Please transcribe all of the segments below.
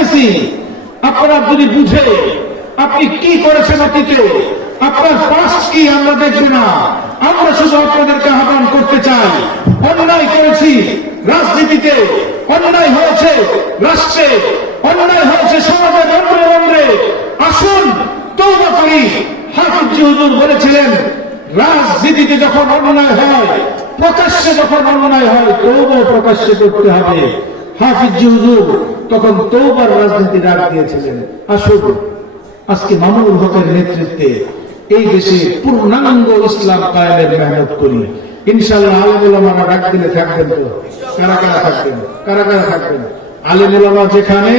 চাইতেছি আপনারা যদি বুঝে আপনি কি করেছেন অতীতে, আপনার পাশ কি আমরা দেখব না। আমরা শুধু আপনাদেরকে আহ্বান করতে চাই, অন্যায় করেছি রাজনীতিতে, অন্যায় হয়েছে রাষ্ট্রে, অন্যায় হয়েছে সমাজের রন্ধ্রে রন্ধ্রে, আসুন তওবা করি। হাফিজ হুজুর বলেছিলেন, রাজনীতিতে যখন অন্যায় হয়, প্রকাশ্যে যখন অন্যায় হয়, তওবা প্রকাশ্যে করতে হবে। হাফিজ হুজুর তখন তওবার রাজনীতি ডাক দিয়েছিলেন। আসুন আজকে মামুনুল হকের নেতৃত্বে এই দেশে পূর্ণাঙ্গ ইসলাম কায়েমের মেহনত করি। ইনশাআল্লাহ আলেম ওলামারা ডাক দিলে থাকবেন তো? কারা কারা থাকবেন? কারা কারা থাকবেন? আলেম ওলামা যেখানে,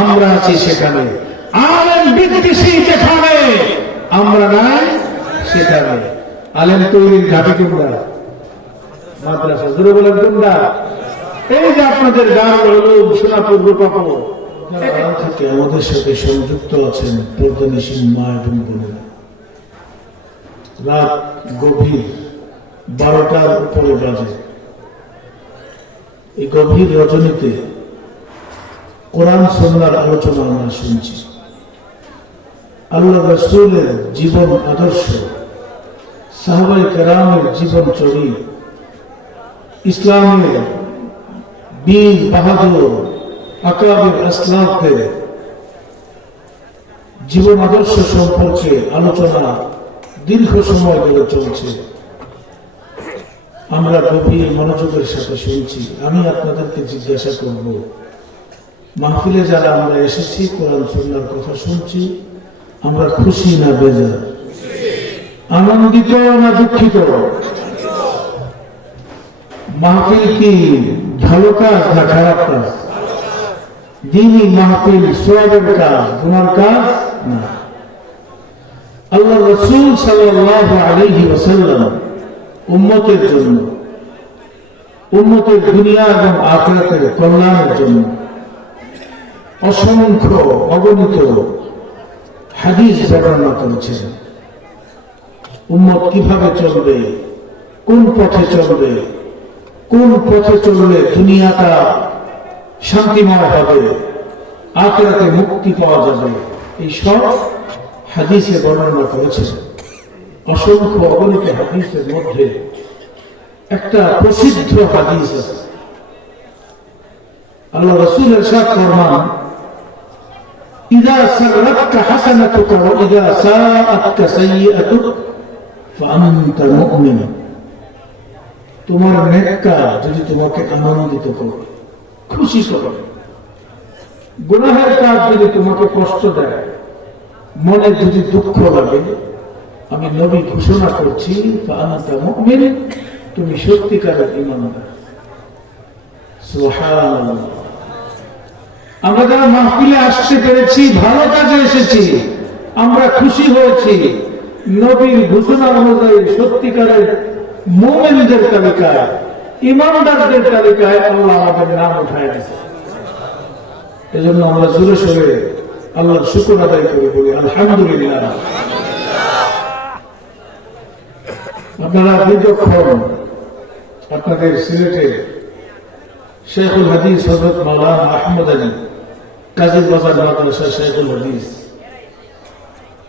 আমরা আছি সেখানে। আলেম বিদ্বেষী যেখানে, আমরা নাই সেখানে। আলেম তৈরির ঘাটি কোনটা? মাদ্রাসা। জোরে বলেন কোনটা? এই যে আপনাদের গান হলো সোনাপুর রূপাপুর থেকে আমাদের সাথে সংযুক্ত আছেন প্রধানশীল মা এবং বোনেরা। রাত গভীর 12টার উপরে বাজে। এই গভীর রজনীতে কোরআন সুন্নাহর আলোচনা আমরা শুনছি। আল্লাহ রাসূলের জীবন আদর্শ, সাহাবায়ে কেরামের জীবন চরিত, ইসলামের বীর বাহাদুর আকাবির আসলাফদের জীবন আদর্শ সম্পর্কে আলোচনা দীর্ঘ সময় ধরে চলছে। আমরা গভীর মনোযোগের সাথে শুনছি। আমি আপনাদেরকে জিজ্ঞাসা করব, মাহফিলে যারা আমরা এসেছি, কোরআন সুন্নাহর কথা শুনছি, আমরা খুশি না বেজার? আনন্দিত না দুঃখিত? মাহফিল কি ভালো কাজ না খারাপ কাজ? দ্বীনি মাহফিল সওয়াবের কাজ, গুনার কাজ না। আল্লাহ রাসূল সাল্লাল্লাহু আলাইহি ওয়াসাল্লাম উম্মতের জন্য, উম্মতের দুনিয়া এবং আখিরাতের কল্যাণের জন্য অসংখ্য অগণিত হাদিস বর্ণনা করেছেন। উম্মত কিভাবে চলবে, কোন পথে চলবে, কোন পথে চললে দুনিয়াটা শান্তিময় হবে, আখিরাতে মুক্তি পাওয়া যাবে, এই সব হাদিসে বর্ণনা করেছেন। অসংখ্য অগণিত হাদিসের মধ্যে একটা প্রসিদ্ধ হাদিস আছে। আল্লাহ রাসূল ইরশাদ ফরমান, ইযা সাররাতকা হাসানাতুকা ওয়া ইযা সাআতকা সাইয়্যাতুকা ফাআনতা মুমিন। তোমার নেক কাজ যদি তোমাকে আনন্দিত করে, খুশি করে, গুনাহের কাজ যদি তোমাকে কষ্ট দেয়, মনে যদি দুঃখ লাগে, আমি নবী ঘোষণা করছি, ফাআনতা মুমিন, তুমি সত্যিকারের ঈমানদার। সুবহানাল্লাহ। আমরা যারা মাহফিলে আসতে পেরেছি, ভালো কাজে এসেছি, আমরা খুশি হয়েছি। নবীর ঘোষণা অনুযায়ী সত্যিকারের মুমিনদের তালিকায়, ঈমানদারদের তালিকায় আল্লাহ আমাদের নাম উঠায় দিয়েছে। এজন্য আমরা জোরে সোরে আল্লাহর শুকর আদায় করে বলি আলহামদুলিল্লাহ। আপনারা দীর্ঘক্ষণ আপনাদের সিলেটে শেখুল হাদিস হযরত মাওলানা আহমদ আলী কাজী বাজার মাদ্রাসা শেখুল হাদিস,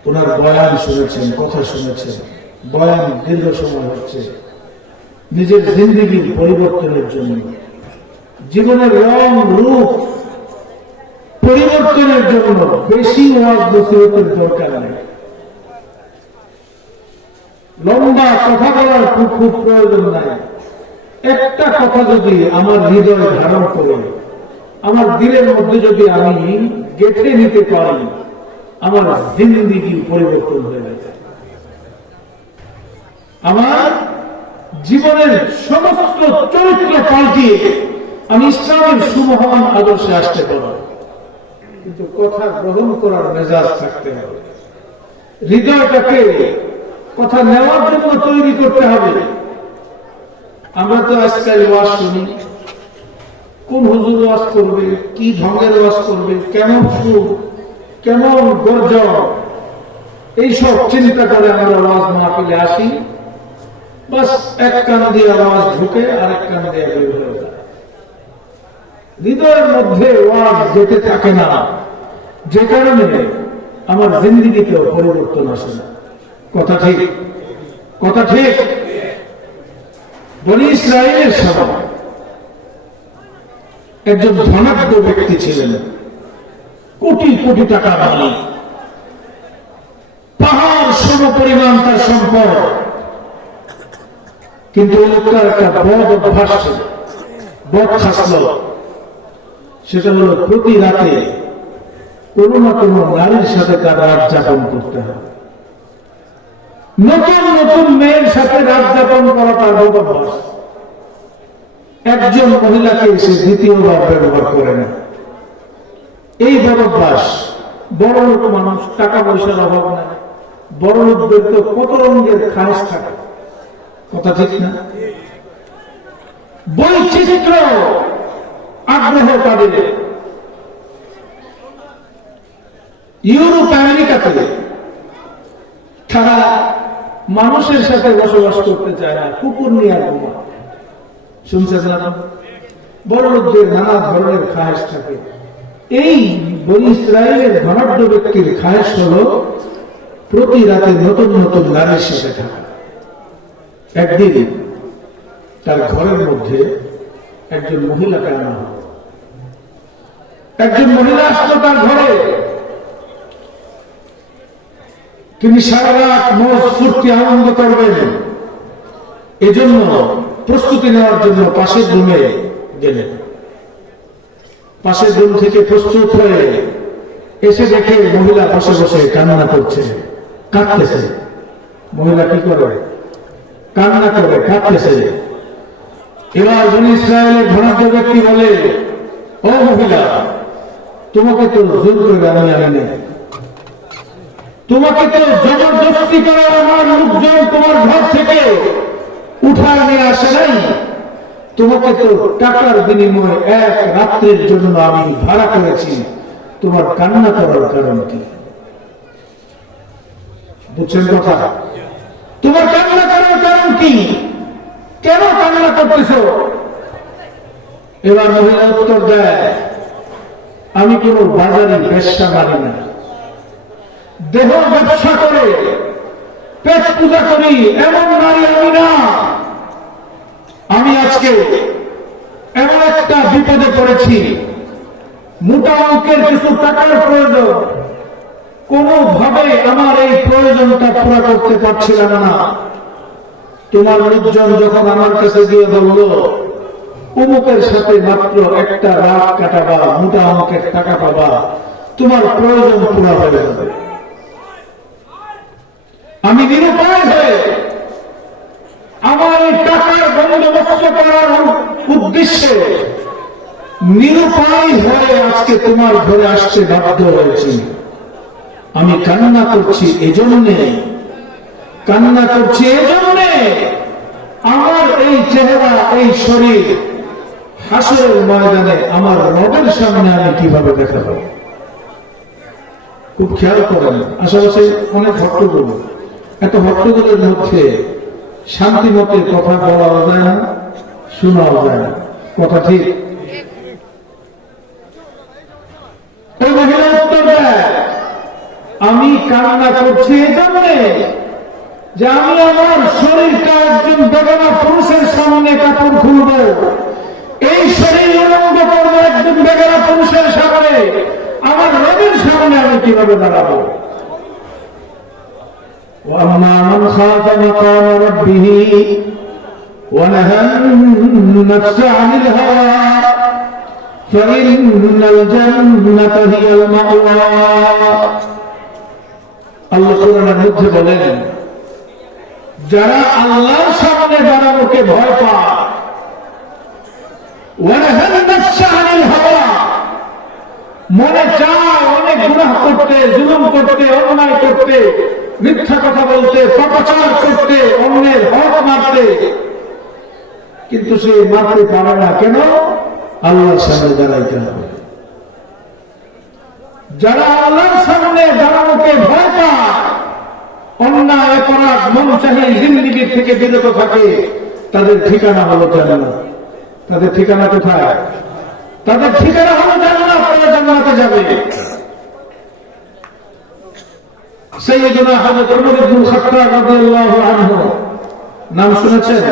ওনার বয়ান শুনেছেন, কথা শুনেছেন। বয়ান দীর্ঘ সময় হচ্ছে নিজের জিন্দেগির পরিবর্তনের জন্য, জীবনের রং রূপ পরিবর্তনের জন্য বেশি ওয়াজ নসিহতের দরকার নেই। লম্বা কথা বলার খুব প্রয়োজন নাই। একটা কথা যদি আমার হৃদয় ধারণ করে, আমার দিলের মধ্যে যদি আমি গেঁথে নিতে পারি, আমার জিন্দেগি পরিবর্তন হয়ে যায়। আমার জীবনের সমস্ত চরিত্র পাল্টিয়ে আমি ইসলামের সুমহান আদর্শে আসতে পারব। কিন্তু কথা গ্রহণ করার মেজাজ থাকতে হবে, হৃদয়টাকে কথা নেওয়ার জন্য তৈরি করতে হবে। আমরা তো আজকাল ওয়াজ শুনি, কোন হুজুর ওয়াজ করবে, কি ঢঙ্গের ওয়াজ করবে, কেমন সুর, কেমন গর্জন, এইসব চিন্তা করে আমরা ওয়াজ মাহফিলে আসি। বাস এক কান দিয়ে আওয়াজ ঢুকে আরেক কান দিয়ে বের হয়ে যায়। হৃদয়ের মধ্যে ওয়াজ যেতে থাকে না, যে কারণে আমার জিন্দিগিতেও পরিবর্তন আসে না। কথা ঠিক, কথা ঠিক। বনি ইসরায়েলের সময় একজন ধনাঢ্য ব্যক্তি ছিলেন, কোটি কোটি টাকা মালিক, পাহাড় সম পরিমাণ তার সম্পদ। কিন্তু ওই লোকটার একটা বদ অভ্যাস ছিল, বদ খাসল। সেটা হলো প্রতি রাতে কোন না কোন নারীর সাথে তার রাত যাপন করতে হবে। নতুন নতুন মেয়ের সাথে রাত যাপন করা তার বদ অভ্যাস। একজন মহিলাকে সে দ্বিতীয়বার ব্যবহার করে না। এই বদ অভ্যাস, বড় লোক মানুষ, টাকা পয়সার অভাব নাই, বড় লোকদের তো কত রঙের খায়েশ থাকে। কথা ঠিক না? বৈচিত্র্য আগ্রহ তাদের। ইউরোপ আমেরিকাতে তারা মানুষের সাথে বসবাস করতে চায় না, কুকুর নিয়ে ঘুমা। শুনছেন না? বড় লোকদের নানা ধরনের খায়েশ থাকে। এই বনি ইসরায়েলের ধনাঢ্য ব্যক্তির খায়েশ হল প্রতি রাতে নতুন নতুন নারীর সাথে থাকা। একদিন তার ঘরের মধ্যে একজন মহিলাকে আনা হল। একজন মহিলা আসলো তার ঘরে। তিনি সারা রাত মৌজ ফুর্তি আনন্দ করবেন, এজন্য প্রস্তুতি নেওয়ার জন্য পাশের রুমে গেলেন। পাশের রুম থেকে প্রস্তুত হয়ে এসে দেখে মহিলা বসে বসে কান্না করছে, কাঁদতেছে। মহিলা কি করে? কান্না করে, কাঁদতেছে। এবার বনি ইসরায়েলের ধনাঢ্য ব্যক্তি বলে, ও মহিলা, তোমাকে তো জোর করে আমি আনি, তোমাকে তো জবরদস্তি করে আমার লোকজন তোমার ঘর থেকে উঠায় নিয়ে আসে নাই। তোমাকে তো টাকার বিনিময়ে এক রাত্রের জন্য আমি ভাড়া করেছি। তোমার কান্না করার কারণ কি? বুঝছেন কথা? তোমার কান্না করার কারণ কি? কেন কান্না করতেছ? এবার মহিলা উত্তর দেয়, আমি কোন বাজারে ব্যবসা মারি না, দেহ ব্যবসা করে পেট পূজা করি এমন নারী আমি না। আমি আজকে এমন একটা বিপদে পড়েছি, মোটা অঙ্কের কিছু টাকার প্রয়োজন, কোনোভাবে আমার এই প্রয়োজনটা পুরা করতে পারছিলাম না। তোমার লোকজন যখন আমার কাছে গিয়ে বলল, অমুকের সাথে মাত্র একটা রাত কাটাবা, মোটা অঙ্কের টাকা পাবা, তোমার প্রয়োজন পুরা হয়ে যাবে। আমি নিরুপায় হয়ে আমার এই টাকার বন্দোবস্ত করার উদ্দেশ্যে নিরুপায় হয়ে আজকে তোমার ঘরে আসতে বাধ্য হয়েছি। আমি কান্না করছি এজন্যে, কান্না করছি এজন্যে আমার এই চেহারা, এই শরীর হাসরের ময়দানে আমার রবের সামনে আমি কিভাবে দেখাবো। খুব খেয়াল করেন, আশেপাশে অনেক হট্টগোল, এত হট্টগোলের মধ্যে শান্তি মতে কথা বলা যায় না, শোনাও যায় না। কথা ঠিক? ওই মহিলা উত্তর দেয়, আমি কান্না করছি এই জন্যে যে আমি আমার শরীরটা একজন বেগানা পুরুষের সামনে কাপড় খুলব, এই শরীর আনন্দ করবো একজন বেগানা পুরুষের সামনে, আমার রবের সামনে আমি কিভাবে দাঁড়াবো। وأما من خاف مقام ربه ونهى النفس عن الهوى فإن الجنة هي المأوى। আল্লাহ কোরআনের মধ্যে বলেন, যারা আল্লাহর সামনে দাঁড়ানোকে ভয় পায়, ওয়ানাহা আন-নাফস আনিল হাওয়া, মনে চায় অনেক গুনাহ করতে, জুলুম করতে, অন্যায় করতে, মিথ্যা কথা বলতে, পাপাচার করতে, অন্যের হক মারতে, কিন্তু সে মারতে পারে না। কেন? আল্লাহর সামনে দাঁড়াইতে হবে। যারা আল্লাহর সামনে দাঁড়ানোকে ভয় পায়, অন্যায় অপরাধ মন চাহে জিন্দেগি থেকে বিরত থাকে, তাদের ঠিকানা হলো জান্নাত। তাদের ঠিকানা কোথায়? তাদের ঠিকানা হলো জান্নাত, তারা জান্নাতে যাবে। সাইয়্যিদুনা হযরত ওমর ইবনে খাত্তাব রাদিয়াল্লাহু আনহু নাম শুনেছেন?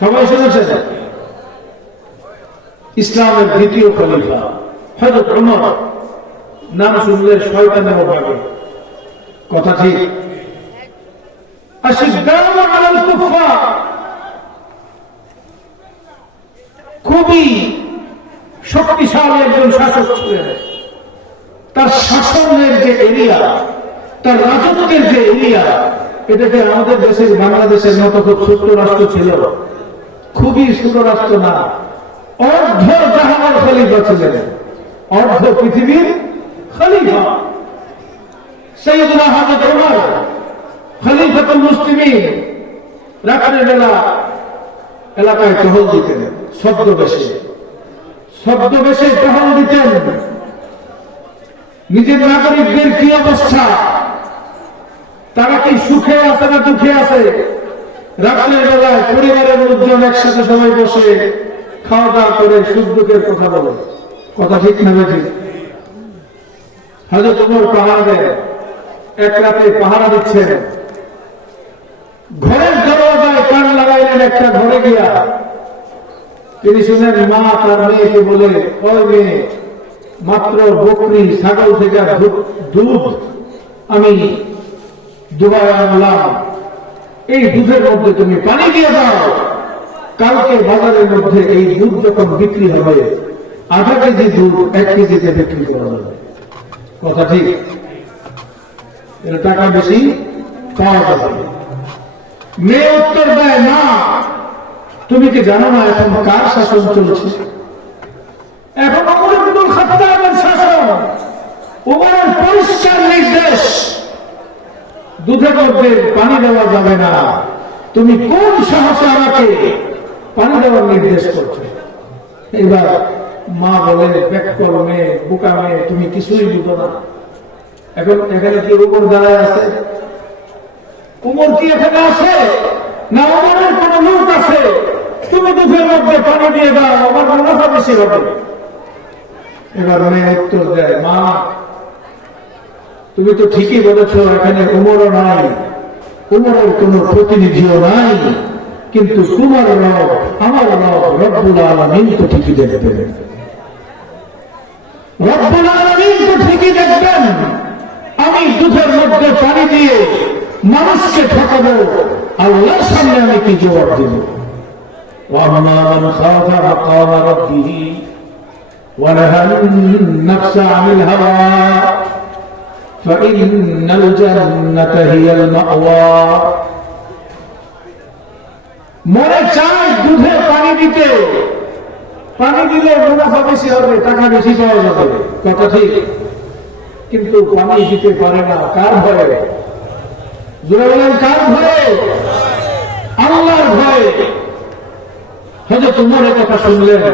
সবাই শুনেছেন? ইসলামের দ্বিতীয় খলিফা হযরত ওমর নাম শুনলে শয়তানের ভাবে, কথা ঠিক? আশিদ্দাউ আলাল কুফার, খুবই শক্তিশালী একজন শাসক ছিলেন। তার শাসনের যে এরিয়া, তার রাজত্বের যে এরিয়া, এটাকে আমাদের দেশের বাংলাদেশের মতো খুব ছোট্ট রাষ্ট্র ছিল, খুবই ছোট রাষ্ট্র না, অর্ধ জাহানের খলিফা ছিলেন, অর্ধ পৃথিবীর খলিফা। সাইয়্যিদুনা হযরত ওমর খলিফাতুল মুসলিমিন রাতের বেলা এলাকায় টহল দিতেন, ছদ্মবেশে টহল দিতেন। নিজের নাগরিকদের কি অবস্থা, তারা কি সুখে আছে না দুঃখে আছে, রাতের বেলায় পরিবারের লোকজন একসাথে সবাই বসে খাওয়া দাওয়া করে সুখ দুঃখের কথা বলে, কথা ঠিক না ঠিক? হযরত ওমর পাহারা দেন, এক রাতে পাহারা দিচ্ছেন, ঘরের দরজায় কান লাগাইলেন। একটা ঘরে গিয়া তিনি শুনেন মা তার মেয়েকে বলে, ওই মেয়ে, মাত্র বকরি ছাগল থেকে দুধ আমি দুবাই আনলাম, এই দুধের মধ্যে তুমি পানি দিয়ে দাও, কালকে বাজারের মধ্যে এই দুধ যখন বিক্রি হবে, আধা কেজি দুধ 1 কেজিতে বিক্রি করা যাবে, কথা ঠিক? এর টাকা বেশি পাওয়া যাবে। মেয়ে উত্তর দেয়, মা তুমি কি জানো না এখন কার শাসন চলছে? এখন ওমর ইবনে খাত্তাবের শাসন, ওমরের পরিষ্কার নির্দেশ, দুধের মধ্যে পানি দেওয়া যাবে না। তুমি কোন সাহসে আমাকে পানি দেওয়ার নির্দেশ করছো? এবার মা বলে, বেককল মেয়ে, বোকা মেয়ে, তুমি কিছুই বুঝো না। এখন এখানে কি ওমর দাঁড়ায় আছে? ওমর কি এখানে আছে না ওমরের কোন লোক আছে? তুমি দুধের মধ্যে পানি দিয়ে দাও, আমার মুনাফা বেশি হবে। এবার মেয়ে উত্তর দেয়, মা তুমি তো ঠিকই বলেছো, এখানে ওমরও নাই, ওমরের কোন প্রতিনিধিও নাই, কিন্তু তোমার রব, আমার রব রব্বুল আলামিন তো ঠিকই দেখবেন, রব্বুল আলামিন তো ঠিকই দেখবেন। আমি দুধের মধ্যে পানি দিয়ে মানুষকে ঠকাবো, আল্লাহর সামনে আমি কি জবাব দিব? وَأَمَّا مَنْ خَافَ مَقَامَ رَبِّهِ وَنَهَى النَّفْسَ عَنِ الْهَوَى فَإِنَّ الْجَنَّةَ هِيَ الْمَأْوَى। মনে চায় দুধে পানি দিতে, পানি দিলে মুনাফা বেশি হবে, টাকা বেশি পাওয়া যাবে, কথা ঠিক? কিন্তু পানি দিতে পারে না, কার ভয়ে? জোরে বলেন, কার ভয়ে? আল্লাহর ভয়ে। হযরত ওমরের কথা শুনলেন,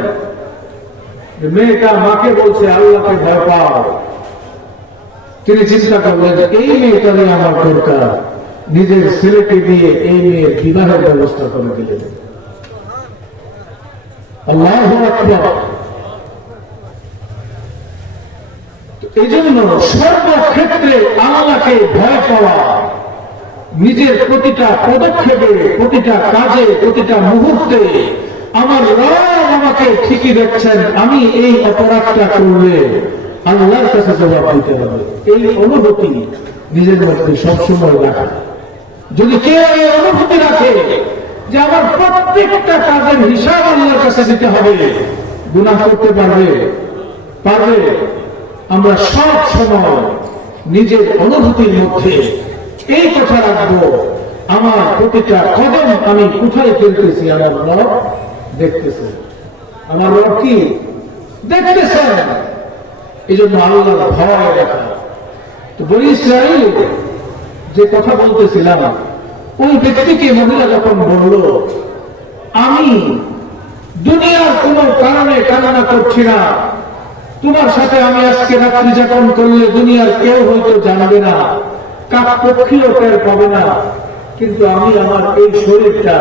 মেয়েটা মাকে বলছে আল্লাহকে ভয় পাও। তিনি চিন্তা করলেন, এই মেয়েটারই আমার দরকার, নিজের ছেলেকে দিয়ে এই মেয়ের বিবাহের ব্যবস্থা করে দিলেন। আল্লাহু আকবার। এই জন্য সর্বক্ষেত্রে আল্লাহকে ভয় পাওয়া, নিজের প্রতিটা পদক্ষেপে, প্রতিটা কাজে, প্রতিটা মুহূর্তে আমার রব আমাকে ঠিকই দেখছেন, আমি এই অপরাধটা করলে আল্লাহর কাছে জবাব দিতে হবে, এই অনুভূতি নিজের মধ্যে সবসময় রাখা। যদি কেউ এই অনুভূতি রাখে যে আমার প্রত্যেকটা কাজের হিসাব আল্লাহর কাছে দিতে হবে, গুনাহ করতে পারবে? আমরা সব সময় নিজের অনুভূতির মধ্যে এই কথা রাখবো, আমার প্রতিটা কদম আমি কোথায় ফেলতেছি, আমার রব দেখতেছে। আমার রব কি দেখতেছেন? এই জন্য আল্লাহর ভয় রাখা। তো বনি ইসরাঈল যে কথা বলতেছিলাম, ওই ব্যক্তিকে মহিলা যখন বলল, আমি দুনিয়ার কোন কারণে কামনা করছি না, তোমার সাথে আমি আজকে রাত্রি যাপন করলে দুনিয়ার কেউ হয়তো জানবে না, কাক পক্ষীও টের পাবে না, কিন্তু আমি আমার এই শরীরটা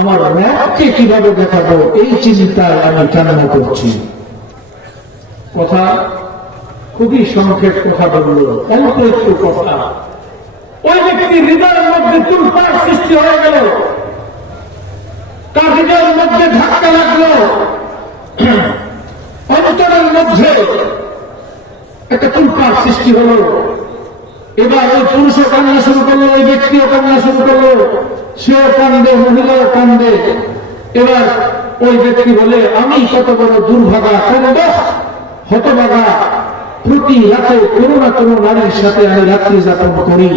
আমার রবকে কিভাবে দেখাবো এই চিন্তায় আমি কামনা করছি। কথা খুবই সংক্ষেপ কথা বলল, অল্প একটু কথা। ওই ব্যক্তি হৃদয়ের মধ্যে তুলপাড় সৃষ্টি হয়ে গেল, তার হৃদয়ের মধ্যে ধাক্কা লাগলো, অন্তরের মধ্যে একটা তুলপাড় সৃষ্টি হলো। এবার ওই পুরুষও কান্না শুরু করলো, ওই ব্যক্তিও কান্না শুরু করলো, সেও কান্দে, মহিলাও কান্দে। এবার ওই ব্যক্তি বলে, আমি কত বড় দুর্ভাগা, হতভাগা, প্রতি রাতে কোনো না কোনো নারীর সাথে আমি রাত্রি যাপন করি।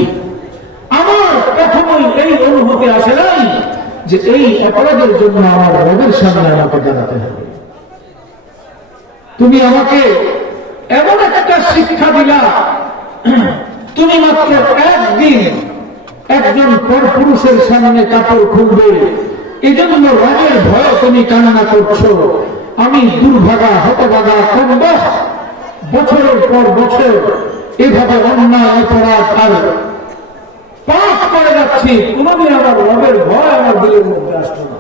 আমার কখনোই এই অনুভূতি আসে নাই যে এই অপরাধের জন্য আমার রবের সামনে আমাকে দাঁড়াতে হবে। তুমি আমাকে এমন একটা শিক্ষা দিলা, তুমি মাত্র একদিন একজন পরপুরুষের সামনে কাপড় খুলবে, এজন্য রবের ভয়ে তুমি কান্না করছো। আমি দুর্ভাগা, হতভাগা, বছরের পর বছর এভাবে অন্যায় অপরাধ আর পাপ করে যাচ্ছি, কোনদিন আমার রবের ভয় আমার দিলের মধ্যে আসতো না।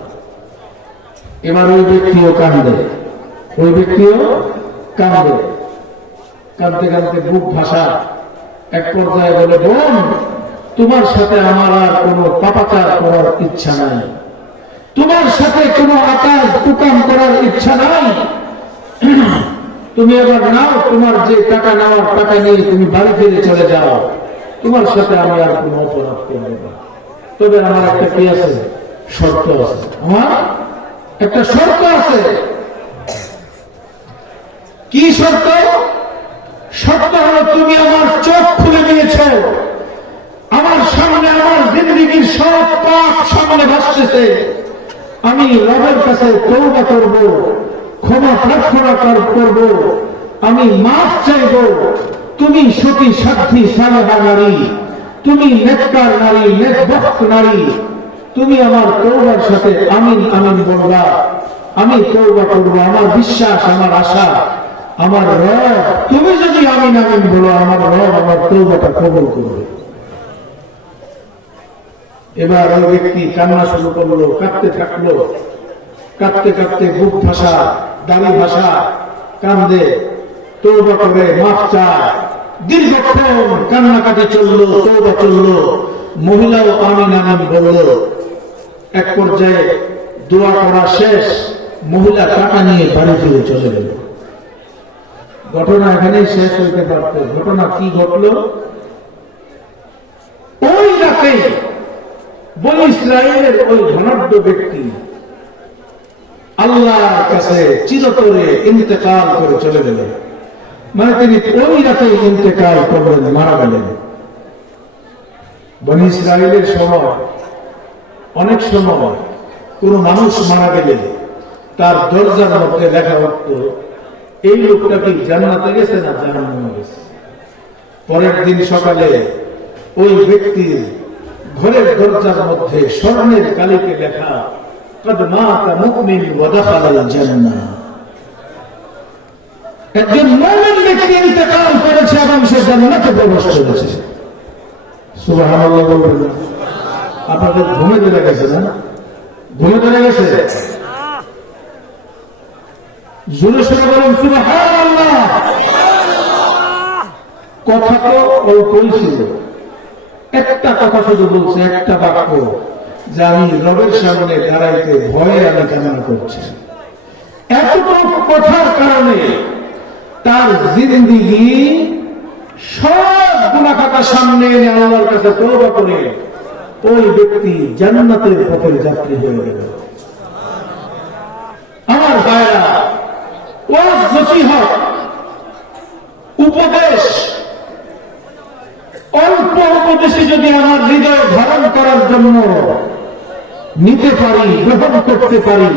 এবার ওই ব্যক্তিও কান্দে, ওই ব্যক্তিও কান্দে, কাঁদতে কাঁদতে বুক ভাষা এক পর্যায়ে বলে, বোন, তোমার সাথে আমার আর কোনো পাপাচার করার ইচ্ছা নাই, তোমার সাথে কোনো আকাশ দোকান করার ইচ্ছা নাই। তুমি এবার নাও, তোমার যে টাকা নেওয়ার টাকা নিয়ে তুমি বাড়ি ফিরে চলে যাও, তোমার সাথে আমি আর কোনো অপরাধ করব না। তবে আমার একটা কি আছে, শর্ত আছে, আমার একটা শর্ত আছে। কি শর্ত? শর্ত হলো তুমি আমার চোখ খুলে দিয়েছ, আমার সামনে আমার জিন্দেগীর সব পাপ সামনে ভাসতেছে, আমি রবের কাছে তওবা করব, ক্ষমা প্রার্থনা করব, আমি মাফ চাইব। তুমি সতী সাধ্বী সালেহা নারী, তুমি নেককার নারী, নেকবক্ত নারী, তুমি আমার তওবার সাথে আমিন আমিন বলবা, আমি তওবা করব। আমার বিশ্বাস, আমার আশা, আমার রব, তুমি যদি আমিন আমিন বলো, আমার রব আমার তওবাটা কবুল করবে। এবার ওই ব্যক্তি কান্না শুরু করলো, কাঁদতে থাকলো, কাঁদতে কাঁদতে বুক ভাষা, দাড়ি ভাষা, কান্দে, তওবা করে মাফ চায়। দীর্ঘক্ষণ কান্নাকাটি চললো, তওবা চললো, মহিলাও আমিন আমিন বলল। এক পর্যায়ে দোয়া করা শেষ, মহিলা টাকা নিয়ে বাড়ি ফিরে চলে গেল। ঘটনা এখানেই শেষ হইতে পারত। ঘটনা কি ঘটলো? ওই রাতে বনী ইসরায়েলের ওই ধনাঢ্য ব্যক্তি আল্লাহর কাছে চিরতরে ইন্তেকাল করে চলে গেলেন। মানে তিনি ওই রাতে ইন্তেকাল করলেন, মারা গেলেন। বনী ইসরায়েলের সময় অনেক সময় কোন মানুষ মারা গেলে তার দরজার মধ্যে লেখা হতো, এই লোকটা কি জান্নাতে গেছে না জাহান্নামে গেছে। পরের দিন সকালে ওই ব্যক্তির ঘরের দরজার মধ্যে স্বর্ণের কালিতে লেখা, কদ মাতা মুমিন ওয়া দাখালাল জান্নাহ। একজন মুমিন ব্যক্তি ইন্তেকাল করেছে এবং সে জান্নাতে প্রবেশ করেছে। সুবহানাল্লাহ বলবেন। আপনাদের ঘুমে ধরে গেছে না? ঘুমে ধরে গেছে? জোরে সোরে বলেন সুবহানাল্লাহ। কথা তো অল্পই ছিল, একটা কথা শুধু বলছে, একটা বাক্য, যে আমি রবের সামনে দাঁড়াইতে ভয়ে আমি কান্না করছি। এতটুকু কথার কারণে তার জিন্দেগি সব গুনাহ খাতা সামনে এনে আল্লাহর কাছে তওবা করে ওই ব্যক্তি জান্নাতের পথের যাত্রী হয়ে গেল। আমার ভাইরা, ওয়াজ নসিহত উপদেশ, অল্প উপদেশে যদি আমার হৃদয় ধারণ করার জন্য নিতে পারি, গ্রহণ করতে পারি,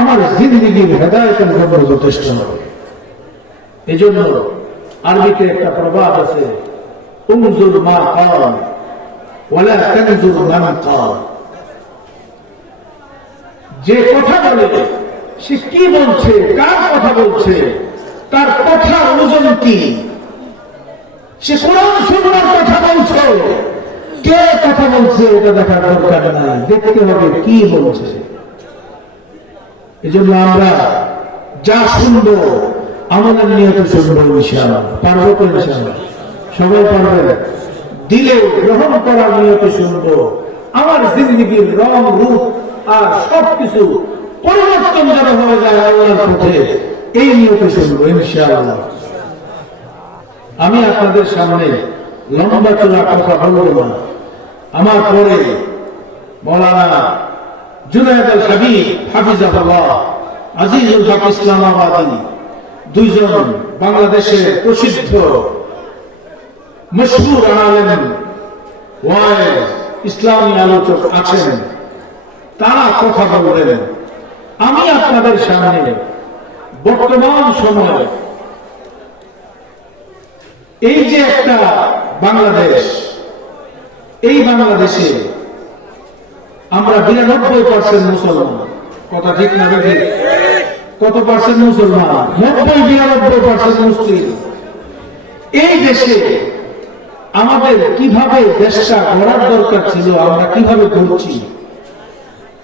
আমার জিন্দেগীর হেদায়েতের জন্য যথেষ্ট হবে। এই জন্য আরবিতে একটা প্রবাদ আছে, উনজুর মা কাল ওয়ালা তানজুর মান কাল। যে কথা বলে সে কি বলছে, কার কথা বলছে, তার কথার ওজন কি। সে কোরআন সুন্নাহর কথা বলছে, কে কথা বলছে এটা দেখার দরকার নাই, দেখতে হবে কি বলছে। এজন্য আমরা যা শুনবো, আমলের নিয়তে শুনবো ইনশাআল্লাহ। পারবো তো ইনশাআল্লাহ? সবাই পারবে? দিলে গ্রহণ করার নিয়তে শুনবো, আমার জিন্দগির রং রূপ আর সবকিছু পরিবর্তন যেন হয়ে যায় আল্লাহর পথে, এই নিয়তে শুনবো ইনশাআল্লাহ। আমি আপনাদের সামনে লম্বা চড়া কথা বলবো না। আমার পরে মৌলানা জুনায়েদ আল হাবিব হাফিজাহুল্লাহ, আজিজুল হক ইসলামাবাদী, দুইজন বাংলাদেশের প্রসিদ্ধ মশহুর আলেম ওয়াইজ ইসলামী আলোচক আছেন, তারা কথা বলবেন। আমি আপনাদের সামনে বর্তমান সময়ে এই যে একটা বাংলাদেশ, এই বাংলাদেশে আমরা 92% মুসলমান, কথা ঠিক না ঠিক? কত পার্সেন্ট মুসলমান? 90-92% মুসলিম। এই দেশে আমাদের কিভাবে দেশটা গড়ার দরকার ছিল, আমরা কিভাবে করছি,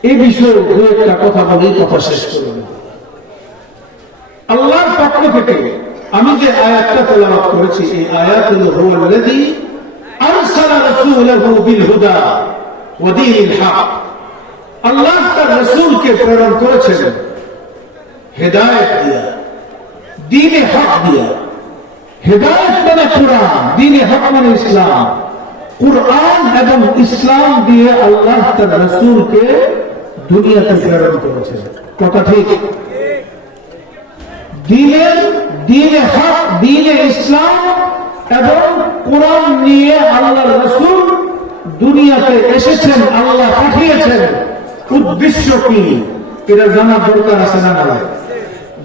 এই বিষয়ে দু একটা কথা বলেই কথা শেষ করব। আল্লাহর পক্ষ থেকে আমি যে আয়াতটা তেলাওয়াত করেছি, এই আয়াত হলো হুয়াল্লাযী আরসালা রাসূলাহু বিল হুদা ওয়া দীনিল হক। আল্লাহ তার রাসূলকে প্রেরণ করেছেন হেদায়েত দিয়া, দ্বীনে হক দিয়া। হেদায়েত মানে কুরআন, দ্বীনে হক মানে ইসলাম। কুরআন এবং ইসলাম দিয়ে আল্লাহ তার রাসূলকে দুনিয়াতে প্রেরণ করেছেন, কথা ঠিক? দ্বীনে হক, দ্বীনে ইসলাম এবং কোরআন নিয়ে আল্লাহর রাসূল দুনিয়াতে এসেছেন, আল্লাহ পাঠিয়েছেন। উদ্দেশ্য কি এটা জানার দরকার আছে না নাই?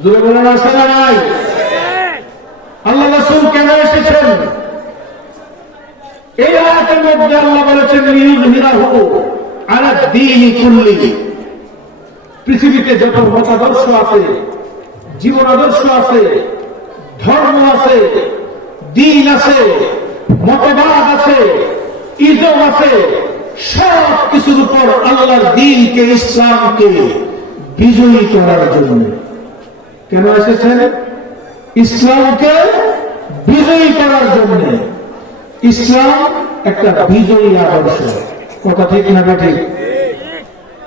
জোরে বলেন আছে না নাই? আল্লাহ রাসূল কেন এসেছেন? এই আয়াতের মধ্যে আল্লাহ বলেছেন লিইয়ুযহিরাহু আলা দ্বীনি কুল্লিহি। পৃথিবীতে যত মতাদর্শ আছে, জীবন আদর্শ আছে, ধর্ম আছে, দিন আছে, মতবাদ আছে, ইজম আছে, সব কিছুর উপর আল্লাহর দ্বীনকে, ইসলামকে বিজয়ী করার জন্য কেন এসেছেন? ইসলামকে বিজয়ী করার জন্য। ইসলাম একটা বিজয়ী আদর্শ, কথা ঠিক না ঠিক?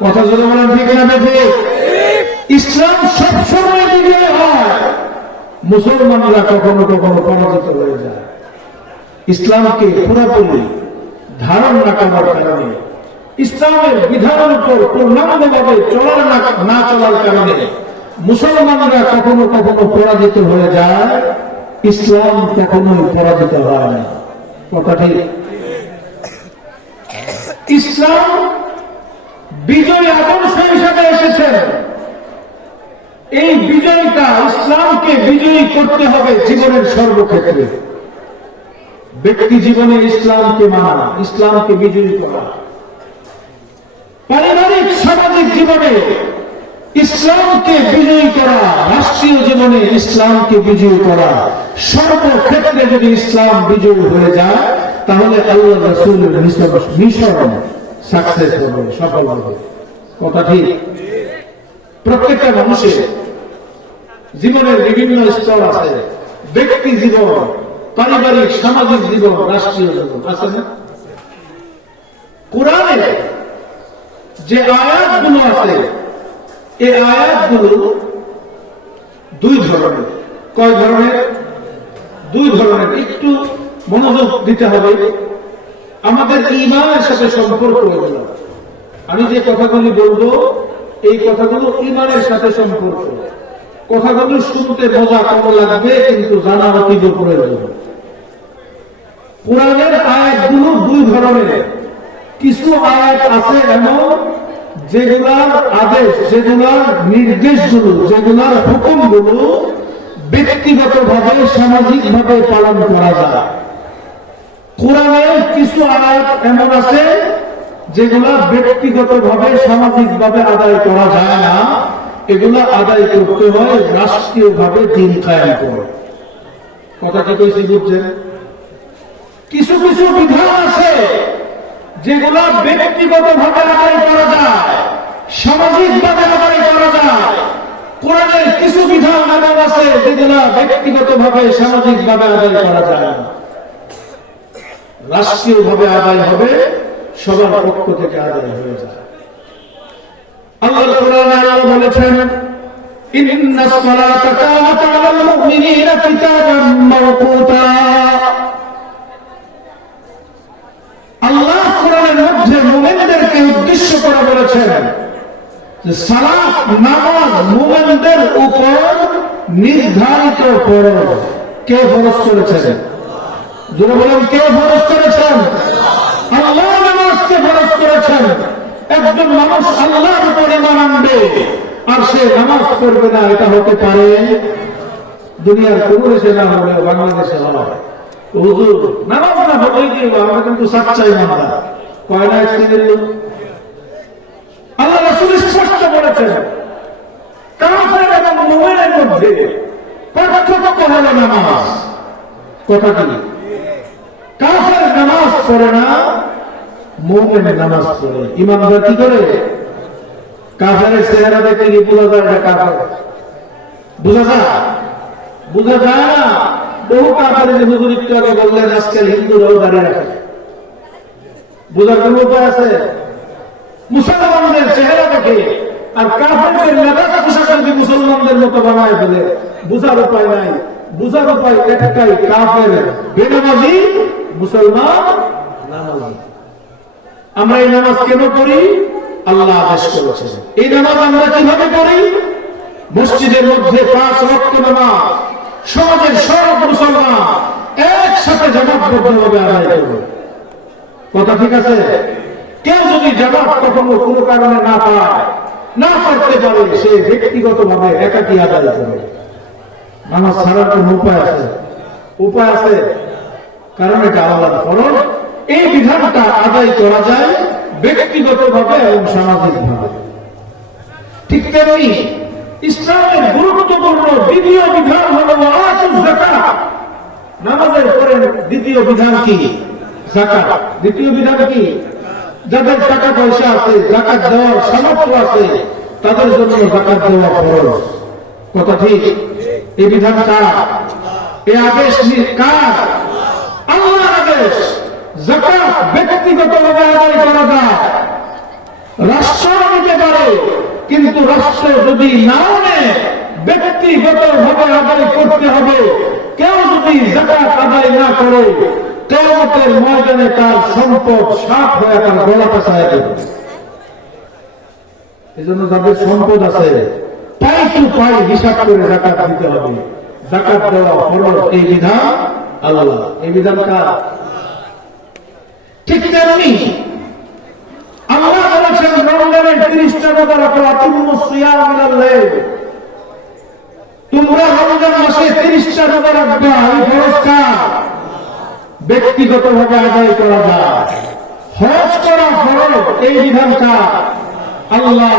কথা যদি বলেন ঠিক না ঠিক? ইসলাম সবসময় বিজয় হয়, মুসলমানরা কখনো কখনো পরাজিত হয়ে যায়। ইসলামকে পুরোপুরি ধারণ না করার কারণে, ইসলামের বিধানের উপর পূর্ণাঙ্গভাবে না চলার কারণে মুসলমানরা কখনো কখনো পরাজিত হয়ে যায়, ইসলাম কখনোই পরাজিত হয় না, কথা ঠিক? ইসলাম বিজয় আদর্শ হিসাবে এসেছেন। এই বিজয়টা, ইসলামকে বিজয়ী করতে হবে জীবনের সর্বক্ষেত্রে। ব্যক্তি জীবনে ইসলামকে মানা, ইসলামকে বিজয়ী করা, পারিবারিক সামাজিক জীবনে ইসলামকে বিজয়ী করা, রাষ্ট্রীয় জীবনে ইসলামকে বিজয়ী করা, সর্বক্ষেত্রে যদি ইসলাম বিজয়ী হয়ে যায় তাহলে আল্লাহ রাসূলের মিশন সাকসেস হবে, সফল হবে, কথা ঠিক? প্রত্যেকটা মানুষের জীবনের বিভিন্ন স্তর আছে, ব্যক্তি জীবন, পারিবারিক সামাজিক জীবন, রাষ্ট্রীয় জীবন আছে না? কোরআনে যে আয়াতগুলো আছে, এই আয়াতগুলো দুই ধরনের। কয় ধরনের? দুই ধরনের। একটু মনোযোগ দিতে হবে, আমাদের ঈমানের সাথে সম্পর্ক এগুলো। আমি যে কথাগুলি বলবো এই কথাগুলো ঈমানের সাথে সম্পর্ক। কথাগুলো শুনতে মজা কম লাগবে, কিন্তু জানা অতীব প্রয়োজন। কোরআনের আয়াতগুলো দুই ধরনের। কিছু আয়াত আছে এমন যেগুলার আদেশ, যেগুলার নির্দেশগুলো, যেগুলার হুকুমগুলো ব্যক্তিগতভাবে, সামাজিকভাবে পালন করা যায়। কোরআনের কিছু আয়াত এমন আছে যেগুলা ব্যক্তিগতভাবে, সামাজিকভাবে আদায় করা যায় না, এগুলা আদায় করতে হয় রাষ্ট্রীয়ভাবে, দিন কায়েম করে। কথা কি কইছি বুঝছেন? কিছু কিছু বিধান আছে যেগুলা ব্যক্তিগতভাবে আদায় করা যায়, সামাজিকভাবে আদায় করা যায়, কোরআনের কিছু বিধান এমন আছে যেগুলো ব্যক্তিগতভাবে সামাজিকভাবে আদায় করা যায় না, রাষ্ট্রীয়ভাবে আদায় হবে, সবার পক্ষ থেকে আদায় হয়ে যায়। আল্লাহর কোরআনে আল্লাহ বলেছেন, ইন্নাস সালাতা কানাত আলাল মুমিনিনা কিতাবান মাওকুতা। আল্লাহ কোরআনের মধ্যে মুমিনদেরকে উদ্দেশ্য করে বলেছেন যে সালাত, নামাজ মুমিনদের উপর নির্ধারিত ফরজ। কে ফরজ করেছেন? যারা বলেন কে ফরজ করেছেন? আল্লাহ নামাজকে ফরজ করেছেন। একজন মানুষ আল্লাহর উপর ঈমান আনবে আর সে নামাজ পড়বে না, এটা হতে পারে? দুনিয়ার কোন দেশে না হলে বাংলাদেশে হয়। হুজুর নামাজ না হলেই কি আমরা কিন্তু সাচ্চাই আমরা কয় না একদিনের লোক। আল্লাহ রাসূল স্পষ্ট বলেছেন, কাফের এবং মুমিনের মধ্যে পার্থক্য হলো নামাজ। কথা কি? কাফের নামাজ পড়ে না, মুমিন নামাজ পড়ে। ইমানদার কি করে? কাফেরের চেহারা দেখে কি বোঝা যায় এটা কাফের? বোঝা যায়? বোঝা যায় না। বহু কাফের যে হুজুর একটু আগে বললেন আজকাল হিন্দুরাও দাঁড়িয়ে রাখে, বোঝার কোন উপায় আছে? মুসলমানদের চেহারা দেখে আর কাফেরদের লেবাস পোশাক যদি মুসলমানদের মতো বানায় ফেলে, বোঝার উপায় নাই। বোঝার উপায় একটাই, কাফের বেনামাজি, মুসলমান নামাজি। আমরা এই নামাজ কেন পড়ি? আল্লাহ আদেশ করেছেন। এই নামাজ আমরা কিভাবে পড়ি? মসজিদের মধ্যে 5 ওয়াক্ত নামাজ সমাজের সব মুসলমান একসাথে জামাতবদ্ধভাবে আদায় করবে। কথা ঠিক আছে? কেউ যদি জামাত কখনো কোনো কারণে না পায়, না করতে পারে, সে ব্যক্তিগতভাবে একাকী আদায় করবে। নামাজ ছাড়ার কোন উপায় আছে? উপায় আছে, কারণ এটা আল্লাহর ফরজ। এই বিধানটা আদায় করা যায় ব্যক্তিগতভাবে এবং সামাজিকভাবে। ঠিক তেমনি ইসলামের গুরুত্বপূর্ণ দ্বিতীয় বিধান হলো আতুজ যাকাত। নামাজের পরে দ্বিতীয় বিধান কি? যাকাত। দ্বিতীয় বিধান কি? যাদের টাকা পয়সা আছে, যাকাত দেওয়ার সামর্থ্য আছে, তাদের জন্য যাকাত দেওয়া ফরজ। কথা ঠিক? এই বিধান কার? এই আদেশ কার? আল্লাহর আদেশ। যাকাত ব্যক্তিগতভাবে আদায় করা যায়, রাষ্ট্র নিতে পারে, কিন্তু রাষ্ট্র যদি নাও নেয়, ব্যক্তিগতভাবে আদায় করতে হবে। কেউ যদি যাকাত আদায় না করে, কিয়ামতের ময়দানে তার সম্পদ সাপ হয়ে তার গলা পেঁচায় দেবে। এই জন্য যাদের সম্পদ আছে, পাই টু পাই হিসাব করে যাকাত দিতে হবে। যাকাত দেওয়া ফরজ। এই বিধান আল্লাহ। এই বিধান কার? ঠিক তেমনি আল্লাহ বলেছেন রমজানের 30টা রোজা রাখো, আতিম্মুস সিয়াম ইলাল লাইল। তোমরা রমজান মাসে 30টা রোজা রাখবে। এই ফরজ কার? ব্যক্তিগতভাবে আদায় করা যায়। হজ করা ফরজ। এই বিধান কার? আল্লাহ।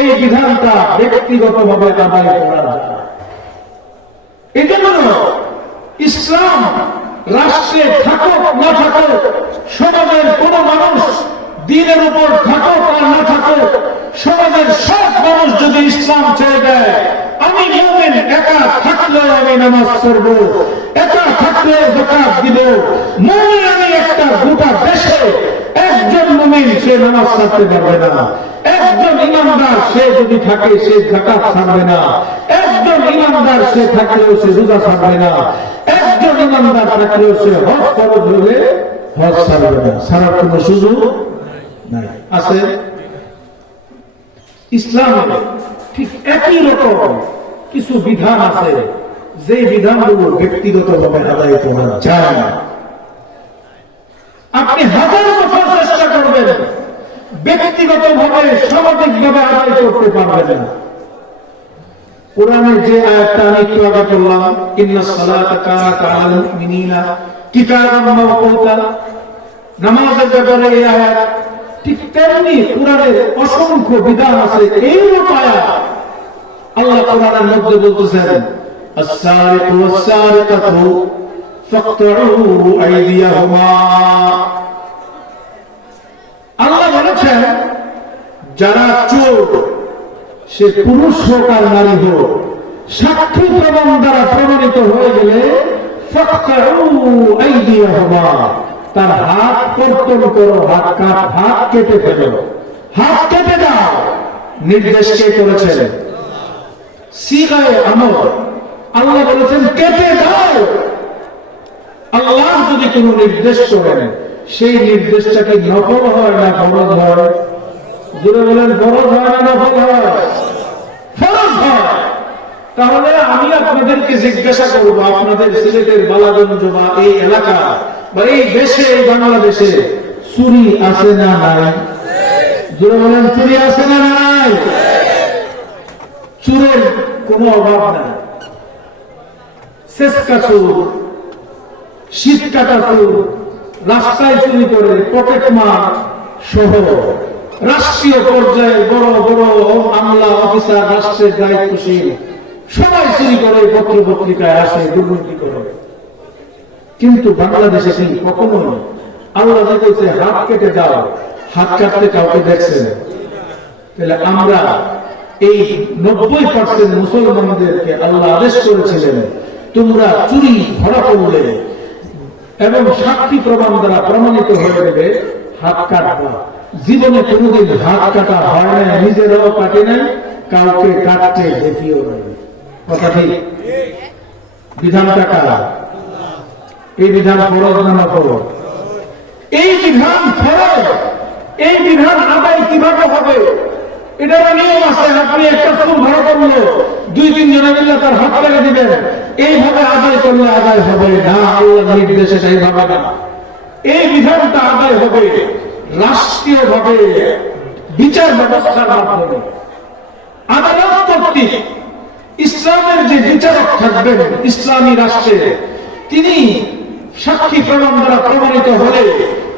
এই বিধানটা ব্যক্তিগতভাবে আদায় করা যায়। এজন্য ইসলাম রাষ্ট্রে থাকুক না থাকুক, সমাজের কোন মানুষ দ্বীনের উপর থাকুক আর না থাকুক, সমাজের সব মানুষ যদি ইসলাম ছেড়ে দেয়, আমি মুমিন একা থাকলেও আমি নামাজ পড়ব, একা থাকলে যাকাত দিব। মুমিন আমি একটা গোটা দেশে একজন মুমিন সে নামাজ ছাড়তে পারবে না। একজন ইমানদার সে যদি থাকে সে যাকাত ছাড়বে না। একজন ইমানদার সে থাকলেও সে রোজা ছাড়বে না। একজন ইমানদার থাকলেও সে হজ ফরজ হলে হজ ছাড়বে না। ছাড়ার কোন সুযোগ নাই। আছে? ইসলামে ঠিক একই রকম কিছু বিধান আছে, যে বিধানগুলো ব্যক্তিগতভাবে আদায় করা যায় না। আপনি হাজার বছর চেষ্টা করবেন, ব্যক্তিগতভাবে সামাজিকভাবে আদায় করতে পারবেন না। কোরআনের যে আয়াতটা আমি একটু আগে বললাম, ইন্নাস সালাতা কানাত আলাল মুমিনিনা কিতাবান মাওকুতা, নামাজের ব্যাপারে এই আয়াত। ঠিক তেমনি কোরআনের অসংখ্য বিধান আছে। এই আয়াত আল্লাহ কোরআনের মধ্যে বলতেছেন, আস-সারিকু ওয়াস-সারিকাতু ফাকতাউ আইদিয়াহুমা। আল্লাহ বলেছেন যারা চোর সে পুরুষ হোক আর নারী হোক, সাক্ষী প্রমাণ দ্বারা প্রমাণিত হয়ে গেলে তার হাত কর্তন করো, হাত কেটে ফেলো, হাত কেটে দাও। নির্দেশ কে করেছেন? সিগায়ে আমর, আল্লাহ বলেছেন কেটে দাও। আল্লাহ যদি কোন নির্দেশ করেন, সেই নির্দেশটা কি নফল হয় না ফরজ হয়? জুড়ে বলেন, ফরজ হয় না নফল হয়? ফরজ হয়। তাহলে আমি আপনাদেরকে জিজ্ঞাসা করবো, আপনাদের সিলেটের বালাগঞ্জ বা এই এলাকা বা এই দেশে, এই বাংলাদেশে চুরি আছে না নাই? জুড়ে বলেন, চুরি আছে না নাই? চুরের কোনো অভাব নাই। শেষকা চুর, শীত কাটা চুর, রাস্তায় চুরি করে, পকেট মার সহ রাষ্ট্রীয় পর্যায়ে বড় বড় আমলা অফিসার, রাষ্ট্রের দায়িত্বশীল সবাই চুরি করে, পত্র পত্রিকায় আসে, দুর্নীতি করে। কিন্তু বাংলাদেশে কি কখনো আল্লাহ বলছে হাত কেটে দাও, হাত কাটতে কাউকে দেখছেন? তাহলে আমরা এই 90% মুসলমানদেরকে আল্লাহ আদেশ করেছিলেন, তোমরা চুরি ধরা পড়লে এবং সাক্ষী প্রমাণ দ্বারা প্রমাণিত হয়ে যাবে, হাত কাটবা। জীবনে কোনদিন হাত কাটা হয় না, নিজেরাও কাটে নাই, কাউকে কাটতে দেখিও নাই। কথা ঠিক? বিধানটা কারা? এই বিধান ফরজ না নফল? এই বিধান ফরজ। এই বিধান আদায় কিভাবে হবে? এটার নিয়ম আছে। আপনি একটা চুল ধরা করলো, 2-3 জনে মিলে তার হাত কেটে দিবেন, এইভাবে আদায় করলে আদায় হবে না। আল্লাহর নির্দেশে সেইভাবে না। এই বিধানটা আদায় হবে রাষ্ট্রীয় ভাবে, বিচার ব্যবস্থার মাধ্যমে, আদালত কর্তৃক। ইসলামের যে বিচারক থাকবেন ইসলামী রাষ্ট্রে, তিনি সাক্ষী প্রমাণ দ্বারা প্রমাণিত হলে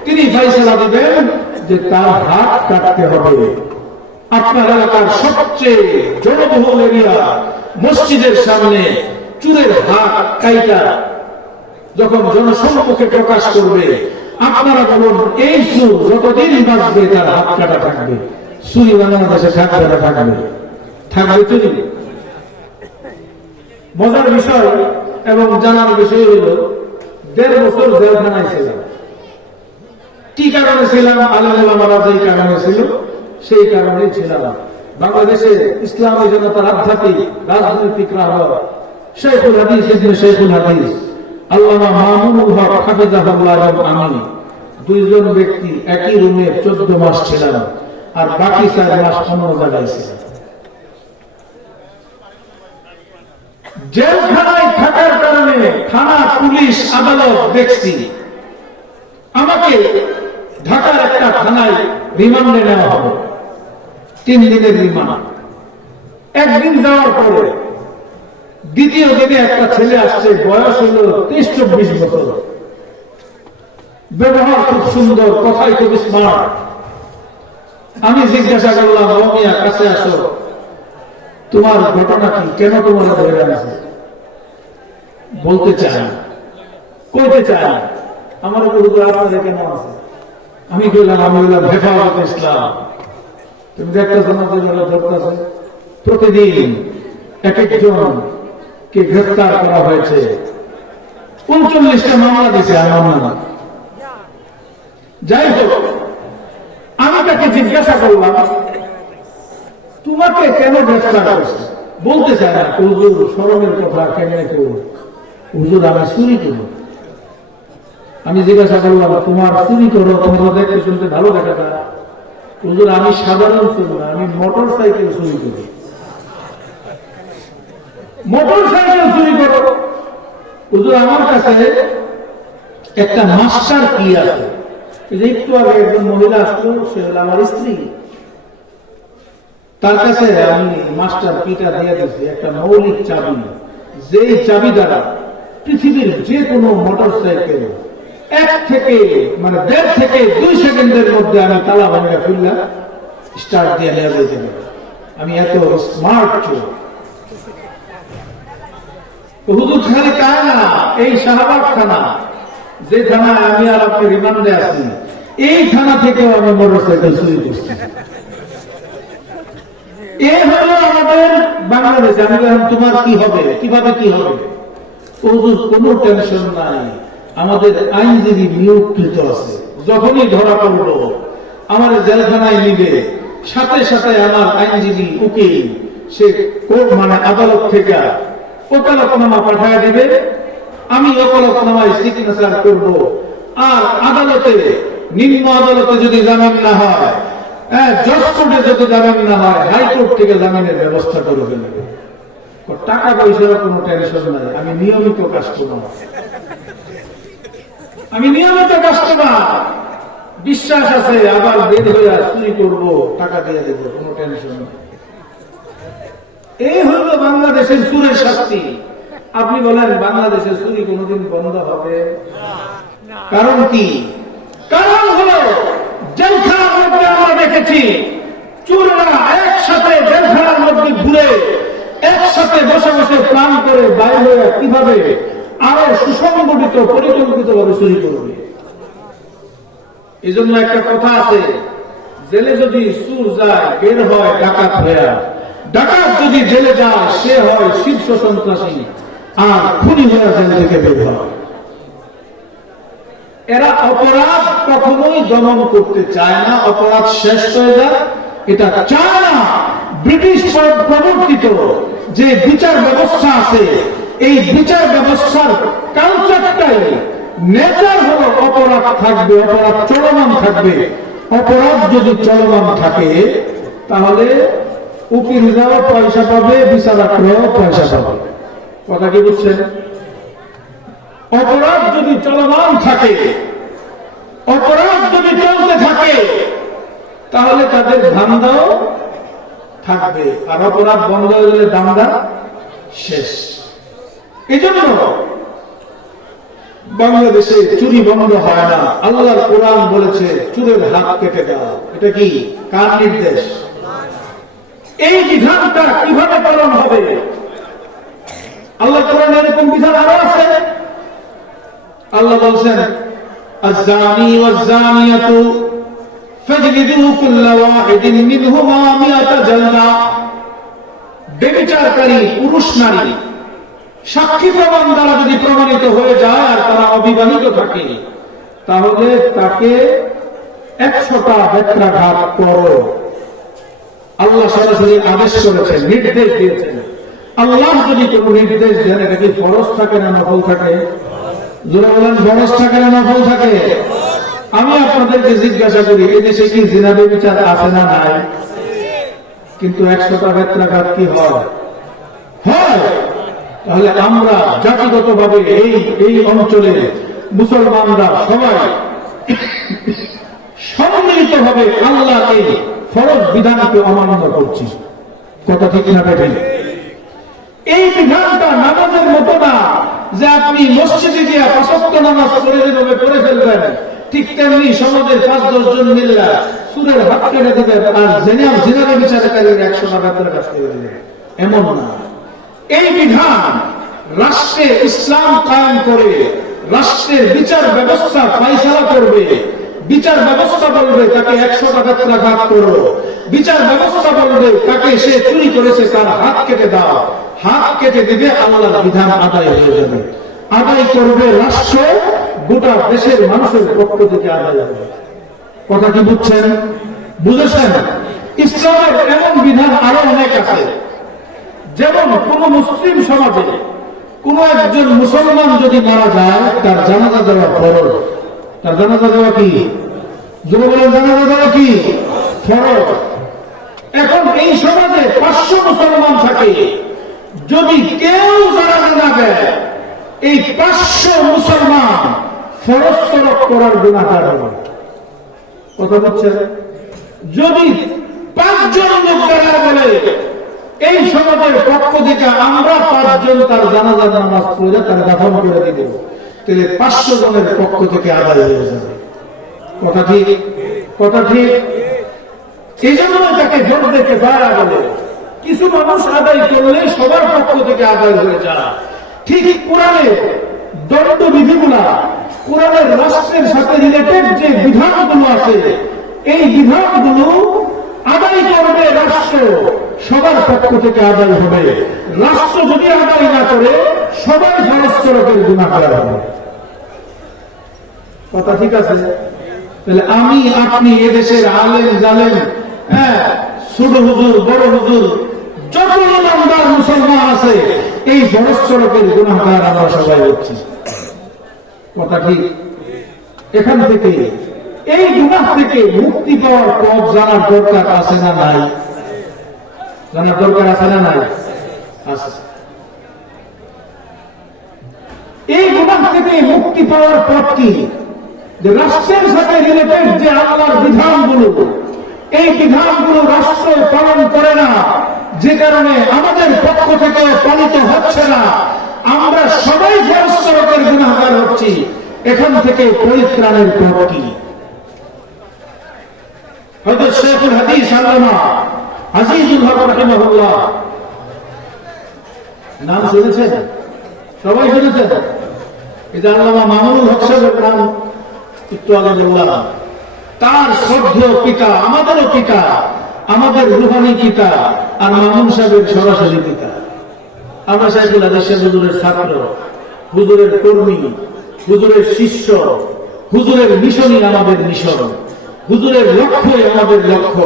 তিনি ফয়সালা দিবেন যে তার হাত কাটতে হবে। আপনার এলাকার সবচেয়ে জনবহুল এরিয়া মসজিদের সামনে চুরের হাত কাইটা যখন জনসম্মুখে প্রকাশ করবে, আপনারা বলুন এই চুর যতদিন বাঁচবে তার হাত কাটা থাকবে। চুরি বাংলাদেশে থাকবে না? থাকবে, থাকবে চুরি। মজার বিষয় এবং জানার বিষয় হল, 1.5 বছর জেলখানায় ছিলাম। কি কারণে ছিলাম? আলেম ওলামারা যেই কারণে ছিল সেই কারণেই ছিলাম। বাংলাদেশে ইসলামী জনতার আধ্যাত্মিক রাজনৈতিক রাহবার শেখুল হাদিস ইবনে শেখুল হাদিস আল্লামা মামুনুল হক হাফিজাহুল্লাহ এবং আমি 2 জন ব্যক্তি একই রুমে 14 মাস ছিলাম, আর বাকি 4 মাস অন্য জায়গায় ছিলাম। জেলখানায় থাকার কারণে থানা, পুলিশ, আদালত দেখছি। আমাকে ঢাকার একটা থানায় রিমান্ডে নেওয়া হবে, 3 দিনের রিমান্ড। একদিন যাওয়ার পরে দ্বিতীয় দিনে একটা ছেলে আসছে, বয়স হল 23-24 বছর, ব্যবহার খুব সুন্দর, কথাই খুব স্মার্ট। আমি জিজ্ঞাসা করলাম, রমিয়া কাছে আসো, তোমার ঘটনা কি? কেন তোমার ধরে আছে? বলতে চায় না, কইতে চায় না। আমার হুজুর আপনাদের কেন আছে? আমি বললাম, আমি বললাম হেফাজত ইসলাম। তুমি দেখতেছো না ধরতেছে, প্রতিদিন এক একজনকে গ্রেফতার করা হয়েছে। 39টা মামলা দিয়েছে আমার নামে। যাই হোক, আমি তাকে জিজ্ঞাসা করলাম, তোমাকে কেন গ্রেফতার করছে? বলতে চায় না। হুজুর শরমের কথা, কেমনে কেউ? হুজুর আমি চুরি করি। আমি জিজ্ঞাসা করলাম, তোমার চুরি করো, তোমরা দেখতে শুনতে ভালো দেখা যায়। হুজুর আমি সাধারণ চুরি না, আমি মোটর সাইকেল চুরি করি। মোটর সাইকেল চুরি করো? হুজুর আমার কাছে একটা মাস্টার কি আছে। একটু আগে একজন মহিলা আসতো, সে হল আমার স্ত্রী। তার কাছে আমি মাস্টার কিটা দিয়ে দিচ্ছি, একটা মৌলিক চাবি, যেই চাবি দ্বারা পৃথিবীর যে কোনো মোটর সাইকেল 1 থেকে 1.5 থেকে 2 সেকেন্ডের মধ্যে আমি তালা ভাঙা খুললাম, স্টার্ট দিয়ে নিয়ে যেতে পারি। আমি এত স্মার্ট চোর। হুজুর খালি তাই না, এই শাহবাগ থানা, যে থানায় আমি আর আপনি রিমান্ডে আছি, এই থানা থেকেও আমি মোটর সাইকেল চুরি করছি। এ হলো আমাদের বাংলাদেশ। আমি বললাম তোমার কি হবে, কিভাবে কি হবে? কোনো টেনশন নাই, আমাদের আইনজীবী নিয়োগকৃত আছে। যখনই ধরা পড়লো আমার জেলখানায় নিবে, সাথে সাথে আমার আইনজীবী উকিল সে মানে আদালত থেকে ওকালতনামা পাঠায় দিবে, আমি ওকালতনামায় সিগনেচার করব। আর আদালতে, নিম্ন আদালতে যদি জামিন না হয়, জজ কোর্টে যদি জামিন না হয়, হাইকোর্ট থেকে জামিনের ব্যবস্থা করে ফেলবে। টাকা পয়সার কোনো টেনশন নাই, আমি নিয়মিত কাস্টমার, আমি নিয়মিত কাস্টমার, বিশ্বাস আছে আবার বের হয়ে চুরি করবো, টাকা দিয়ে দেব, কোনো টেনশন নেই। এই হলো বাংলাদেশের চুরের শাস্তি। আপনি বলেন বাংলাদেশের চুরি কোনোদিন বন্ধ হবে? কারণ কি? কারণ হলো জেলখানার মধ্যে আমরা দেখেছি চোররা একসাথে জেলখানার মধ্যে ঘুরে একসাথে বসে বসে প্ল্যান করে বাইরে হয়ে কিভাবে আরো সুসংগঠিত পরিকল্পিত ভাবে চুরি করবে। এই জন্য একটা কথা আছে, জেলে যদি চুর যায় বের হয় ডাকাত হয়ে, ডাকাত যদি জেলে যায় সে হয় শীর্ষ সন্ত্রাসী, আর খুনি হয়ে জেল থেকে বের হয়। এরা অপরাধ কখনোই দমন করতে চায় না, অপরাধ শেষ হয়ে যায় এটা চায় না। ব্রিটিশ প্রবর্তিত যে বিচার ব্যবস্থা আছে, এই বিচার ব্যবস্থার কালচারটাই নেচার হলো অপরাধ থাকবে, অপরাধ চলমান থাকবে। অপরাধ যদি চলমান থাকে তাহলে উকিলরাও পয়সা পাবে, বিচারকরাও পয়সা পাবে। কথা কি বুঝছেন? অপরাধ যদি চলমান থাকে, অপরাধ যদি চলতে থাকে তাহলে তাদের ধান্দাও থাকবে, আর অপরাধ বন্ধ হয়ে গেলে ধান্দা শেষ। এই জন্য বাংলাদেশে চুরি বন্ধ হয় না। আল্লাহর কোরআন বলেছে চুরের হাত কেটে দাও। এটা কি? কার নির্দেশ? এই বিধানটা কিভাবে পালন হবে? আল্লাহ কোরআনে এরকম বিধান আরো আছে। আল্লাহ বলছেন আয-যানি ওয়াজ-যানিয়াতু ফাজলিদু কুল্লা ওয়াহিদিন মিনহুমা মিআতা জালদা। ব্যভিচারকারী পুরুষ নারী সাক্ষী প্রমাণ দ্বারা যদি প্রমাণিত হয়ে যায় আর তারা অবিবাহিত থাকে তাহলে তাকে 100টা বেত্রাঘাত করো। আল্লাহ সরাসরি আদেশ করেছেন, নির্দেশ দিয়েছেন। আল্লাহ যদি কোনো নির্দেশ দেন এটা কি ফরজ থাকে না নফল থাকে? যারা বলেন ফরজ থাকে না নফল থাকে? আমি আপনাদেরকে জিজ্ঞাসা করি, এই দেশে কি জিনা ব্যভিচার আছে না নাই? কিন্তু 100টা বেত্রাঘাত কি হয়? হয়। তাহলে আমরা জাতিগত ভাবে এই অঞ্চলে মুসলমানরা সবাই সম্মিলিত ভাবে আল্লাহ এই ফরজ বিধানকে অমান্য করছি। কথা ঠিক না বেঠিক? এই বিধানটা নামাজের মতো না যে আপনি মসজিদে গিয়ে 5 ওয়াক্ত নামাজ পড়ে যেভাবে পড়ে ফেলবেন, ঠিক তেমনি সমাজের 5-10 জন মিলে সুরের হাত কেটে দেবেন আর জিনারে বিচারকারীর 100টা বেত্রাঘাত করে দেবেন, এমন না। এই বিধান রাষ্ট্রে ইসলাম কায়েম করে রাষ্ট্রের বিচার ব্যবস্থা ফায়সালা করবে। বিচার ব্যবস্থা বলবে তাকে 100টা বেত্রাঘাত করো, বিচার ব্যবস্থা বলবে তাকে সে চুরি করেছে তার হাত কেটে দাও, হাত কেটে দিবে, আল্লাহর বিধান আদায় হয়ে যাবে। আদায় করবে রাষ্ট্র, গোটা দেশের মানুষের পক্ষ থেকে আদায় হবে। কথা কি বুঝছেন? বুঝেছেন? ইসলামের এমন বিধান আরো অনেক আছে। যেমন কোন মুসলিম সমাজে কোন একজন মুসলমান যদি মারা যায় তার জানাজা দেওয়া ফরজ। তার জানাজা দেওয়া কি? যদি বলেন জানাজা দেওয়া কি? ফরজ। এখন এই সমাজে 500 মুসলমান থাকে, যদি কেউ জানাজা না দেয় এই 500 মুসলমান ফরজ তরক করার গুনাহগার হবে। কথা বুঝছেন? যদি 5 জন লোক দাঁড়ায় বলে এই সমাজের পক্ষ থেকে আমরা 5 জন তার জানাজার নামাজ পড়ে তার দাফন করে দিব, তাহলে 500 জনের পক্ষ থেকে আদায় হয়ে যাবে। কথা ঠিক? কথা ঠিক? এই জন্য তাকে জোর দেখে দাঁড়া বলে। কিছু মানুষ আদায় করলে সবার পক্ষ থেকে আদায় হয়ে যায়। ঠিক কোরআনে দণ্ডবিধিগুলা, কোরআনের রাষ্ট্রের সাথে রিলেটেড যে বিধানগুলো আছে এই বিধানগুলো আদায় করবে রাষ্ট্র, সবার পক্ষ থেকে আদায় হবে। রাষ্ট্র যদি আদায় না করে সবাই পরস্পরের গুনাহগার হবে। কথা ঠিক আছে? তাহলে আমি আপনি এদেশের আলেম জালেম, ছোট হুজুর বড় হুজুর যত ইমানদার মুসলমান আছে এই পরস্পরের গুনাহগার আমরা সবাই হচ্ছি। কথা ঠিক? এখান থেকে এই গুনাহ থেকে মুক্তি পাওয়ার পথ জানার দরকার আছে না নাই? জানার দরকার আছে না নাই? আছে। এই গুনাহ থেকে মুক্তি পাওয়ার পথ কি? যে রাষ্ট্রের সাথে রিলেটেড যে আল্লাহর বিধানগুলো, এই বিধানগুলো রাষ্ট্র পালন করে না, যে কারণে আমাদের পক্ষ থেকে পালিত হচ্ছে না, আমরা সবাই পরস্পরের গুনাহগার হচ্ছি। এখান থেকে পরিত্রাণের পথ কি? হযরত শেখুল হাদিস আল্লামা আজিজুল হক রাহিমাহুল্লাহ, নাম শুনেছেন? সবাই শুনেছেন? এই যে আল্লামা মামুনুল হক সাহেবের নাম একটু আগে বললাম। তার শ্রদ্ধেয় পিতা, আমাদেরও পিতা, আমাদের রুহানি পিতা, আর মামুন সাহেবের সরাসরি পিতা। আমরা সাইফুল হাদিস হুজুরের ছাত্র, হুজুরের কর্মী, হুজুরের শিষ্য, হুজুরের মিশনই আমাদের মিশন, হুজুরের লক্ষ্যই আমাদের লক্ষ্য।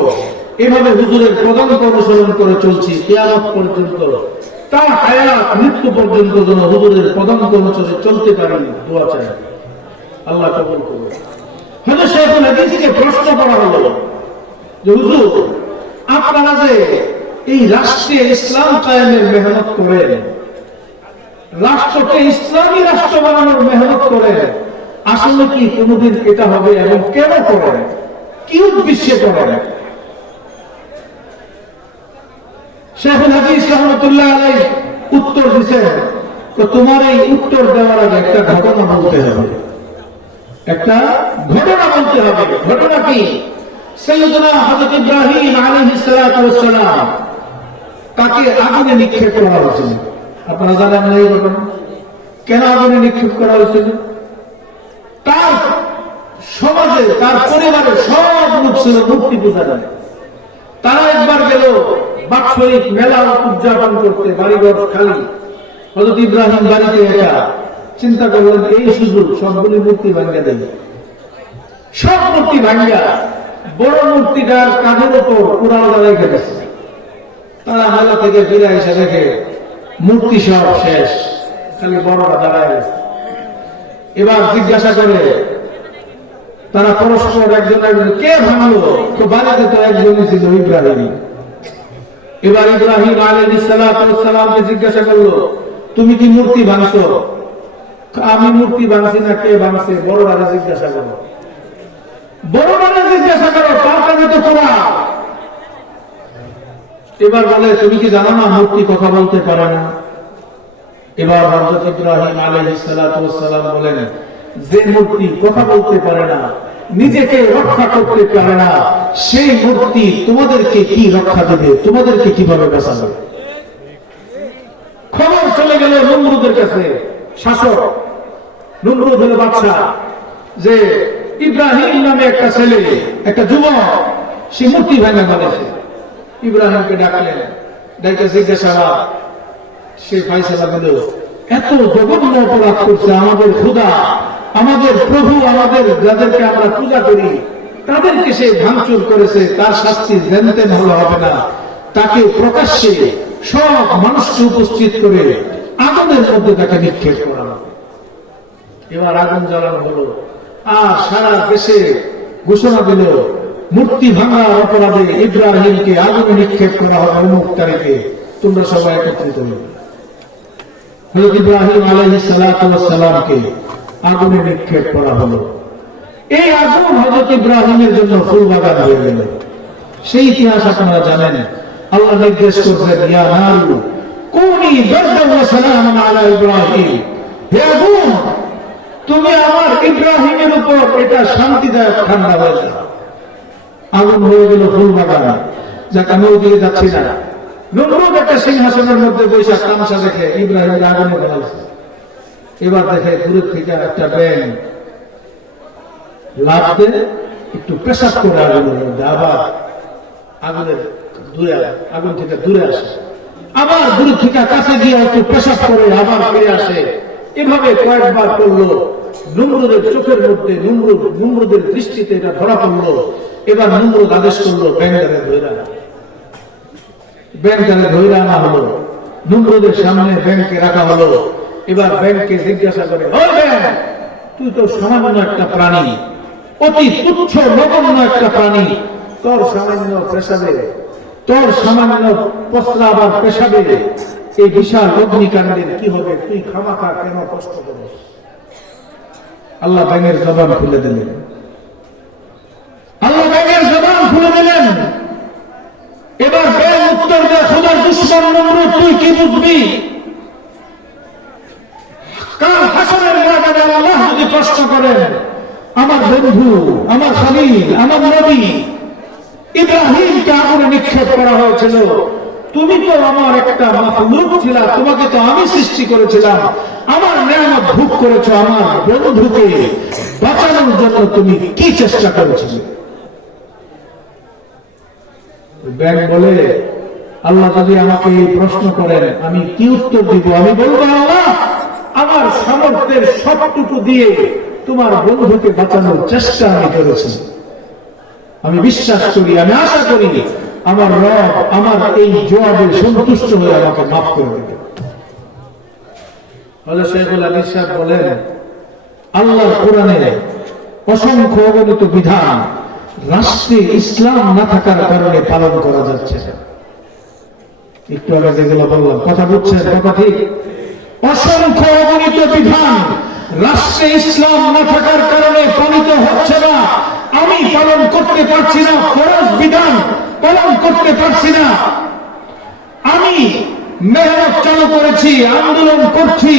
এভাবে হুজুরের পদাঙ্ক অনুসরণ করে চলছি কিয়ামত পর্যন্ত। তার হায়াত মৃত্যু পর্যন্ত যেন হুজুরের পদাঙ্ক অনুসরণে চলতে পারেন, দোয়া চাই, আল্লাহ কবুল করুন। হযরত শেখুল হাদিসকে প্রশ্ন করা হলো যে হুজুর, আপনারা যে এই রাষ্ট্রে ইসলাম কায়েমের মেহনত করেন, রাষ্ট্রকে ইসলামী রাষ্ট্র বানানোর মেহনত করেন, আসলে কি কোনদিন এটা হবে এবং কেন করেন, কি উদ্দেশ্যে করেন? শেখুল হাদিস রহমতুল্লাহ আলাইহি উত্তর দিয়েছেন, তো তোমার এই উত্তর দেওয়ার আগে একটা ঘটনা বলতে হবে। একটা ঘটনা বলতে হবে। ঘটনা কি? সাইয়্যিদুনা হযরত ইব্রাহিম আলাইহিস সালাতু ওয়াস সালাম, তাকে আগুনে নিক্ষেপ করা হয়েছিল। আপনারা জানেন না এই ঘটনা? কেন আগুনে নিক্ষেপ করা হয়েছিল? তার সমাজে, তার পরিবারে সব লোক ছিল মূর্তি পূজা করে। তারা একবার গেল বাৎসরিক মেলা উদযাপন করতে, বাড়িঘর খালি। হযরত ইব্রাহিম বাড়িতে একা, চিন্তা করলেন এই সুযোগ সবগুলি মূর্তি ভাঙ্গা দেয়। সব মূর্তি ভাঙ্গা বড় মূর্তিটার কাঁধের উপর কুড়াল দাঁড়াই গেছে। তারা মেলা থেকে ফিরে এসে দেখে মূর্তি সব শেষ, খালি বড়রা দাঁড়ায় গেছে। এবার জিজ্ঞাসা করে তারা পরস্পর একজন একজন, কে ভাঙলো? তো বাড়িতে তো একজনই ছিল, ইব্রাহিম। এবার ইব্রাহিম আলাইহিস সালাতু ওয়াস সালামকে জিজ্ঞাসা করলো, তুমি কি মূর্তি ভাঙছো? আমি মূর্তি ভাঙছি না, কে ভাঙছে? বড়রা জিজ্ঞাসা করো, বড়রা জিজ্ঞাসা করো, তার কাছে তো কোরআন। এবার বলে, তুমি কি জানো না মূর্তি কথা বলতে পারে না? এবার হযরত ইব্রাহিম আলাইহিস সালাতু ওয়াস সালাম বলেন, যে মূর্তি কথা বলতে পারে না, নিজেকে রক্ষা করতে পারে না, সেই মূর্তি তোমাদেরকে কি রক্ষা দেবে? তোমাদেরকে কিভাবে বাঁচাবে? খবর চলে গেল নমরুদের কাছে, শাসক নমরুদ হল বাদশা, যে ইব্রাহিম নামে একটা ছেলে, একটা যুবক, সে মূর্তি ভাঙা ফেলেছে। ইব্রাহিমকে ডাকলেন, ডাকে জিজ্ঞাসাবাদ। সে ফয়সালা দিল, এত জঘন্য অপরাধ করছে আমাদের খোদা, আমাদের প্রভু, আমাদের যাদেরকে আমরা পূজা করি, তাদেরকে সে ভাঙচুর করেছে, তার শাস্তি জানতে ভালো হবে না, তাকে প্রকাশ্যে সব মানুষকে উপস্থিত করে আগুনের মধ্যে তাকে নিক্ষেপ করা হবে। এবার আগুন জ্বালানো হলো, আর সারা দেশে ঘোষণা দিল, মূর্তি ভাঙার অপরাধে ইব্রাহিমকে আগুনে নিক্ষেপ করা হবে অমুক তারিখে, তোমরা সবাই একত্রিত হবে। হযরত ইব্রাহিম আলাইহিস সালাতু ওয়াস সালামকে আগুনে নিক্ষেপ করা হলো। এই আগুন হযরত ইব্রাহিমের জন্য ফুল বাগান হয়ে গেল। সেই ইতিহাস আপনারা জানেন। আল্লাহ নির্দেশ করছেন, ইয়া নারু কুনি বারদান ওয়া সালামান আলা ইব্রাহিম, হে আগুন তুমি আমার ইব্রাহিমের উপর এটা শান্তিদায়ক ঠান্ডা হয়ে যাও। আগুন হয়ে গেল ফুল বাগান। যাকে আমি ওইদিকে যাচ্ছি না, নমরুদ একটা সিংহাসনের মধ্যে বসে তামাশা দেখে ইব্রাহিমের আগুনে ফেলাচ্ছে। এবার দেখে দূরের থেকে একটা ব্যাঙ লাফ দিয়ে একটু পেশাব করে আগুনের মধ্যে, আবার আগুনের দূরে আগুন থেকে দূরে আসে, আবার দূর থেকে কাছে গিয়ে একটু পেশাব করে আবার ফিরে আসে। এভাবে কয়েকবার করলো। নমরুদের চোখের মধ্যে নমরুদের দৃষ্টিতে এটা ধরা পড়লো। এবার নমরুদ আদেশ করলো ব্যাংকারে ধরে আনা হলো। নমরুদের সামনে ব্যাংকে রাখা হলো। এবার ব্যাংকে জিজ্ঞাসা করে, ওই ব্যাংক, তুই তো সামান্য একটা প্রাণী, অতি তুচ্ছ নগণ্য একটা প্রাণী, তোর সামান্য পেশাবে, তোর সামান্য প্রস্রাব আর পেশাবে এই বিশাল অগ্নিকাণ্ডের কি হবে? তুই খামাখা কেন কষ্ট করিস? আল্লাহ ব্যাঙের জবান খুলে দিলেন। আল্লাহ ব্যাঙের জবান খুলে দিলেন। এবার ব্যাঙ উত্তর দেয়, খোদার দুশমন নমরুদ, তুই কি বুঝবি? কাল হাসরের ময়দানে আল্লাহ যদি প্রশ্ন করেন, আমার বন্ধু, আমার খলিল, আমার নবী ইব্রাহিমকে আগুনে নিক্ষেপ করা হয়েছিল, তুমি তো আমার একটা মাখলুক ছিলা, তোমাকে তো আমি সৃষ্টি করেছিলাম, আমার নিয়ামত ভোগ করেছো, আমার বন্ধুকে বাঁচানোর জন্য তুমি কি চেষ্টা করেছিলে? ব্যাংক বলে, আল্লাহ যদি আমাকে এই প্রশ্ন করেন আমি কি উত্তর দিব? আমি বলবো, আল্লাহ, আমার সামর্থ্যের সবটুকু দিয়ে তোমার বন্ধুকে বাঁচানোর চেষ্টা আমি করেছি। আমি বিশ্বাস করি, আমি আশা করি আমার রব আমার এই জবাবে সন্তুষ্ট হয়ে আমাকে মাফ করে দেবে। শেখুল হাদিস সাহেব বলেন, আল্লাহর কোরআনে অসংখ্য অগণিত বিধান রাষ্ট্রে ইসলাম না থাকার কারণে পালন করা যাচ্ছে না। একটু আগে যেগুলো বললাম, কথা বুঝছেন? কথা ঠিক। অসংখ্য অগণিত বিধান রাষ্ট্রে ইসলাম না থাকার কারণে পালিত হচ্ছে না। আমি পালন করতে পারছি না, ফরজ বিধান পালন করতে পারছি না। আমি মেহনত চালু করেছি, আন্দোলন করছি,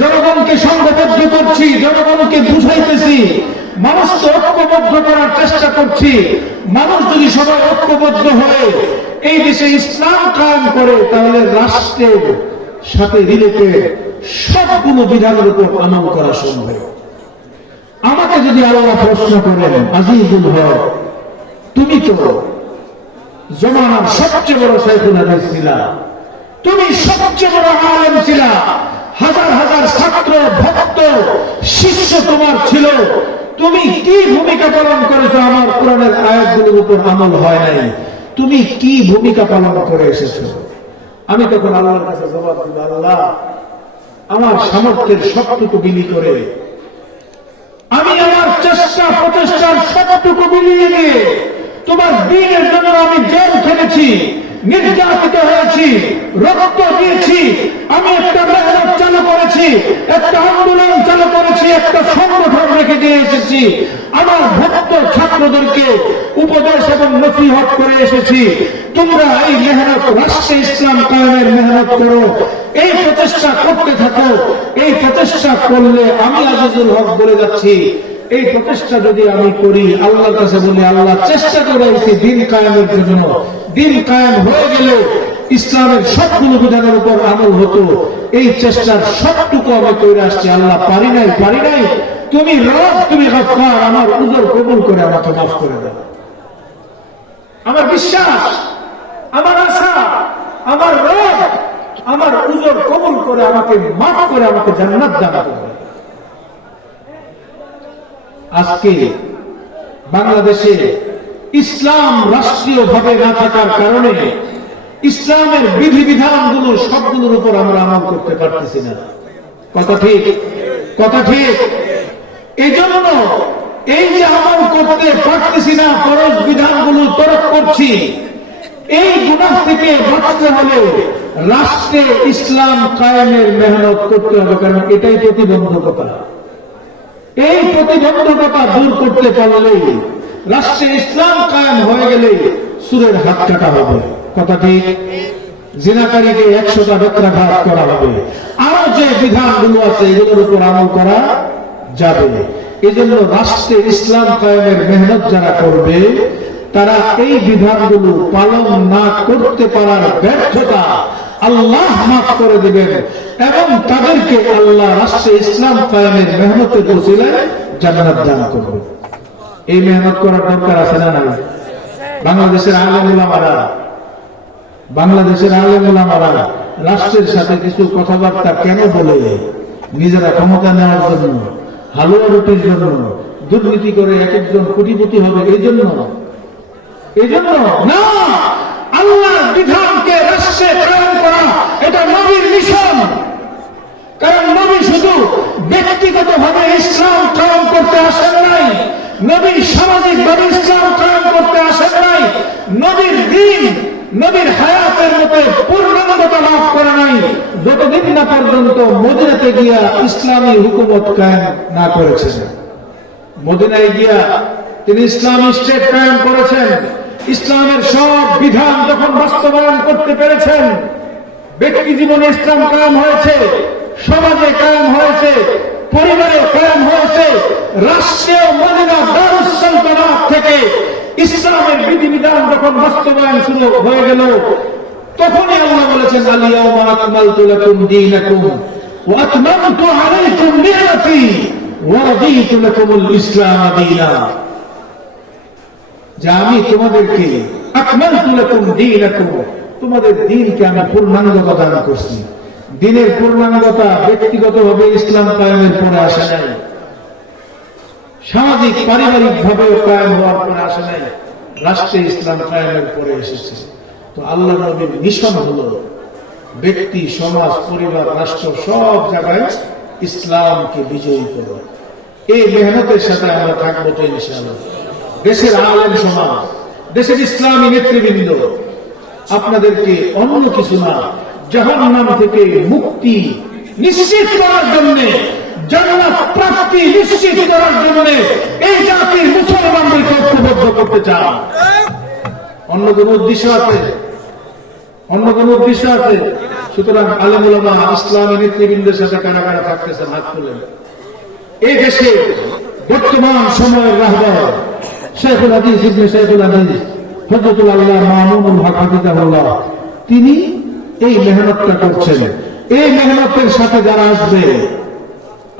জনগণকে সংঘবদ্ধ করছি, জনগণকে বুঝাইতেছি, মানুষকে ঐক্যবদ্ধ করার চেষ্টা করছি। মানুষ যদি সবাই ঐক্যবদ্ধ হয়ে এই দেশে ইসলাম কায়েম করে, তাহলে রাষ্ট্রের সাথে রিলেটেড সবগুলো বিধানের উপর আমল করা সম্ভব। আমাকে যদি আল্লাহ প্রশ্ন করেন, আজিজুল হক, তুমি তো জমানার সবচেয়ে বড় শাইখুল হাদিস ছিলা, তুমি সবচেয়ে বড় আলেম ছিলা, হাজার হাজার ছাত্র, ভক্ত, শিষ্য তোমার ছিল, তুমি কি ভূমিকা পালন করেছো আমার কোরআনের আয়াতগুলোর উপর আমল হয় নাই? তুমি কি ভূমিকা পালন করে এসেছো? আমি তখন আল্লাহর কাছে জবাব দিব, আল্লাহ, আমার সামর্থ্যের সবটুকু বিলি করে, আমি আমার চেষ্টা প্রচেষ্টার সবটুকু বিলিয়ে দিয়ে তোমার দ্বীনের জন্য আমি জেল খেলেছি, নির্যাতিত হয়েছি, রক্ত দিয়েছি, আমি একটা মেহনত চালু করেছি, একটা আন্দোলন চালু করেছি, একটা সংগঠন রেখে দিয়ে এসেছি, আমার ভক্ত ছাত্রদেরকে উপদেশ এবং নসিহত করে এসেছি। তোমরা এই মেহনত, রাষ্ট্রে ইসলাম কায়েমের মেহনত করো, এই প্রচেষ্টা করতে থাকো। এই প্রচেষ্টা করলে আমি আজিজুল হক বলে যাচ্ছি, এই প্রচেষ্টা যদি আমি করি, আল্লাহর কাছে বলি, আল্লাহ চেষ্টা করেছি দিন কায়েমের জন্য, দিন কায়েম হয়ে গেলে ইসলামের সবগুলো বিধানের উপর আমল হতো, এই চেষ্টার সবটুকু আমি করে আসছি। আল্লাহ, পারি নাই, তুমি রব, তুমি গফফার, আমার উযর কবুল করে আমাকে মাফ করে দাও। আমার বিশ্বাস, আমার আশা, আমার রব আমার উযর কবুল করে আমাকে মাফ করে আমাকে জান্নাত দান করবে। আজকে বাংলাদেশে ইসলাম রাষ্ট্রীয়ভাবে না থাকার কারণে ইসলামের বিধিবিধানগুলো সবগুলোর উপর আমরা আমল করতে পারতেছি না। কথা ঠিক, কথা ঠিক। এই জন্য এই যে আমল করতে পারতেছি না, ফরজ বিধানগুলো তরক করছি, এই গুনাহ থেকে বাঁচতে হলে রাষ্ট্রে ইসলাম কায়েমের মেহনত করতে হবে, কারণ এটাই প্রতিবন্ধকতা। এই প্রতিবন্ধকতা দূর করতে পারলেই, রাষ্ট্রে ইসলাম কায়েম হয়ে গেলে সুরের হাত কাটা হবে। কথা ঠিক। জিনাকারীকে 100টা বেত্রাঘাত করা হবে। আরো যে বিধানগুলো আছে এগুলোর উপর আমল করা যাবে। এই জন্য রাষ্ট্রে ইসলাম কায়েমের মেহনত যারা করবে, তারা এই বিধানগুলো পালন না করতে পারার ব্যর্থতা আল্লাহ মাফ করে দিবেন এবং তাদেরকে আল্লাহ রাষ্ট্রে ইসলাম কায়েমের মেহনতের ওসিলায় জান্নাত দান করবে। এই মেহনত করার দরকার আছে না নাই? বাংলাদেশের আলেম উলামারা বাংলাদেশের আলেম ওলামারা রাষ্ট্রের সাথে কিছু কথাবার্তা কেন বলে? নিজেরা ক্ষমতা নেওয়ার জন্য, হালুয়া রুটির জন্য, দুর্নীতি করে এক একজন কোটিপতি হবে এই জন্য না। আল্লাহর বিধানকে রাষ্ট্রে কায়েম করা এটা নবীর মিশন। কারণ নবী শুধু ব্যক্তিগতভাবে ইসলাম কায়েম করতে আসেন নাই, নবী সামাজিকভাবে ইসলাম কায়েম করতে আসেন নাই, নবীর দ্বীন, নবীর হায়াতের মধ্যে পূর্ণাঙ্গতা লাভ করে নাই যতদিন না পর্যন্ত মদিনাতে গিয়া ইসলামী হুকুমত কায়েম না করেছেন। মদিনায় গিয়া তিনি ইসলামী স্টেট কায়েম করেছেন। ইসলামের সব বিধান যখন বাস্তবায়ন করতে পেরেছেন, ব্যক্তি জীবনে ইসলাম কায়েম হয়েছে, সমাজে কায়েম হয়েছে, পরিবারে কায়েম হয়েছে, রাষ্ট্রীয় মদিনা দারুস সালতানাত থেকে ইসলামের বিধিবিধান যখন বাস্তবায়ন শুরু হয়ে গেল, তখনই আল্লাহ বলেছেন আল-ইয়াওমা আকমালতু লাকুম দীনাকুম ওয়া আতমামতু আলাইকুম নি'মাতি ওয়া রাদিতু লাকুমুল ইসলাম দীনা। যে আমি তোমাদেরকে আকমালতু লাকুম দীনাকুম, তোমাদের দ্বীনকে আমি পূর্ণাঙ্গতা দান করছি। দ্বীনের পূর্ণাঙ্গতা ব্যক্তিগতভাবে ইসলাম কায়েমের পরে আসে নাই, সামাজিক পারিবারিক ভাবেও কায়েম হওয়ার পরে আসে নাই, রাষ্ট্রে ইসলাম কায়েমের পরে এসেছে। তো আল্লাহ নবীর মিশন হলো ব্যক্তি, সমাজ, পরিবার, রাষ্ট্র সব জায়গায় ইসলামকে বিজয়ী করা। এই মেহনতের সাথে আমরা থাকবো তো ইনশাআল্লাহ। দেশের আলেম সমাজ, দেশের ইসলামী নেতৃবৃন্দ, আপনাদেরকে অন্য কিছু না, জাহান্নাম থেকে মুক্তি নিশ্চিত করার জন্য, জান্নাত প্রাপ্তি নিশ্চিত করার জন্য এই জাতির মুসলমানদেরকে ঐক্যবদ্ধ করতে চান। অন্য কোন উদ্দেশ্য আছে? অন্য কোন উদ্দেশ্য আছে? সুতরাং আলেম ওলামা, ইসলামী নেতৃবৃন্দের সাথে কারা কারা থাকতেছেন হাত তুলেন। এই দেশে বর্তমান সময়ের রাহবার শেখুল হাদিস ইবনে শেখুল হাদিস হযরতুল আল্লাহ মামুনুল হক হাফিজাহুল্লাহ, তিনি এই মেহনতটা করছেন। এই মেহনতের সাথে যারা আসবে,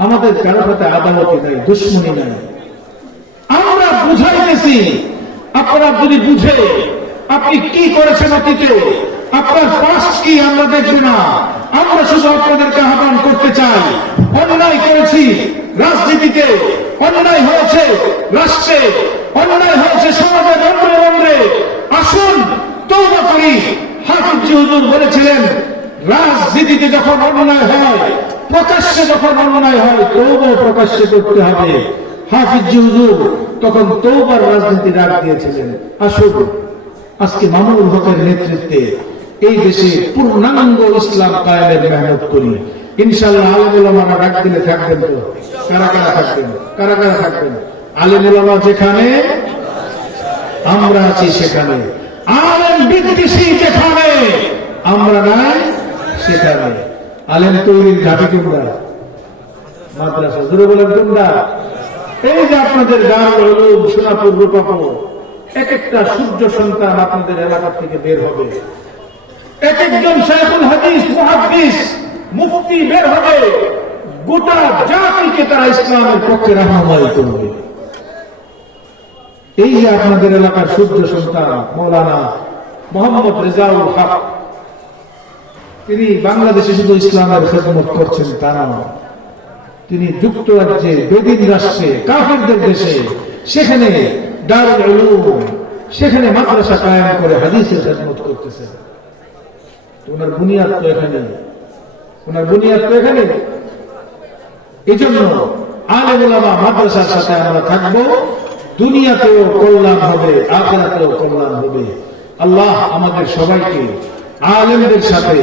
আমাদের কারো সাথে আদালতি নাই, দুশ্মনী নাই। আমরা বুঝাইতেছি, আপনারা যদি বুঝে আপনি কি করেছেন অতীতে, আপনার পাস্ট কি আমরা দেখব না। আমরা শুধু আপনাদেরকে আহ্বান করতে চাই, অন্যায় করেছি রাজনীতিতে, অন্যায় হয়েছে রাষ্ট্রে, অন্যায় হয়েছে সমাজের অন্ধ্রে অন্ধ্রে, আসুন তওবা করি। হাফিজ হুজুর বলেছিলেন, রাজনীতিতে যখন অন্যায় হয়, প্রকাশ্যে যখন অন্যায় হয়, তওবা প্রকাশ্যে করতে হবে। হাফিজ হুজুর তখন তওবার রাজনীতি ডাক দিয়েছিলেন। আসুন আজকে মামুনুল হকের নেতৃত্বে এই দেশে পূর্ণাঙ্গ ইসলাম কায়েমের মেহনত করি। ইনশাআল্লাহ আলেম ওলামারা ডাক দিলে থাকবেন তো? কারা কারা থাকবেন? কারা কারা থাকবেন? আলেম ওলামা যেখানে, আমরা আছি সেখানে। আলেম বিদ্বেষী যেখানে, আমরা নাই সেখানে। আলেম তৈরির ঘাটি কোনটা? মাদ্রাসা। জোরে বলেন কোনটা? এই যে আপনাদের দারুল উলুম, সোনাপুর, রূপাপুর, এক একটা সূর্য সন্তান আপনাদের এলাকা থেকে বের হবে। এক একজন শাইখুল হাদিস, মুহাদ্দিস, মুফতি বের হবে। গোটা জাতিকে তারা ইসলামের পক্ষে রাহনুমাই করবে। এই যে আপনাদের এলাকার সূর্য সন্তান মৌলানা মোহাম্মদ রেজাউল হক, তিনি বাংলাদেশে শুধু ইসলামের খেদমত করছেন তা না, তিনি যুক্তরাজ্যে, বেদিন রাষ্ট্রে, কাফিরদের দেশে, সেখানে দারুল উলুম, সেখানে মাদ্রাসা কায়েম করে হাদিসের খেদমত করতেছেন। ওনার বুনিয়াদ তো এখানে, ওনার বুনিয়াদ তো এখানে। এই জন্য আলেম ওলামা মাদ্রাসার সাথে আমরা থাকবো। দুনিয়াতেও কল্যাণ হবে, আখিরাতেও কল্যাণ হবে। আল্লাহ আমাদের সবাইকে আলেমদের সাথে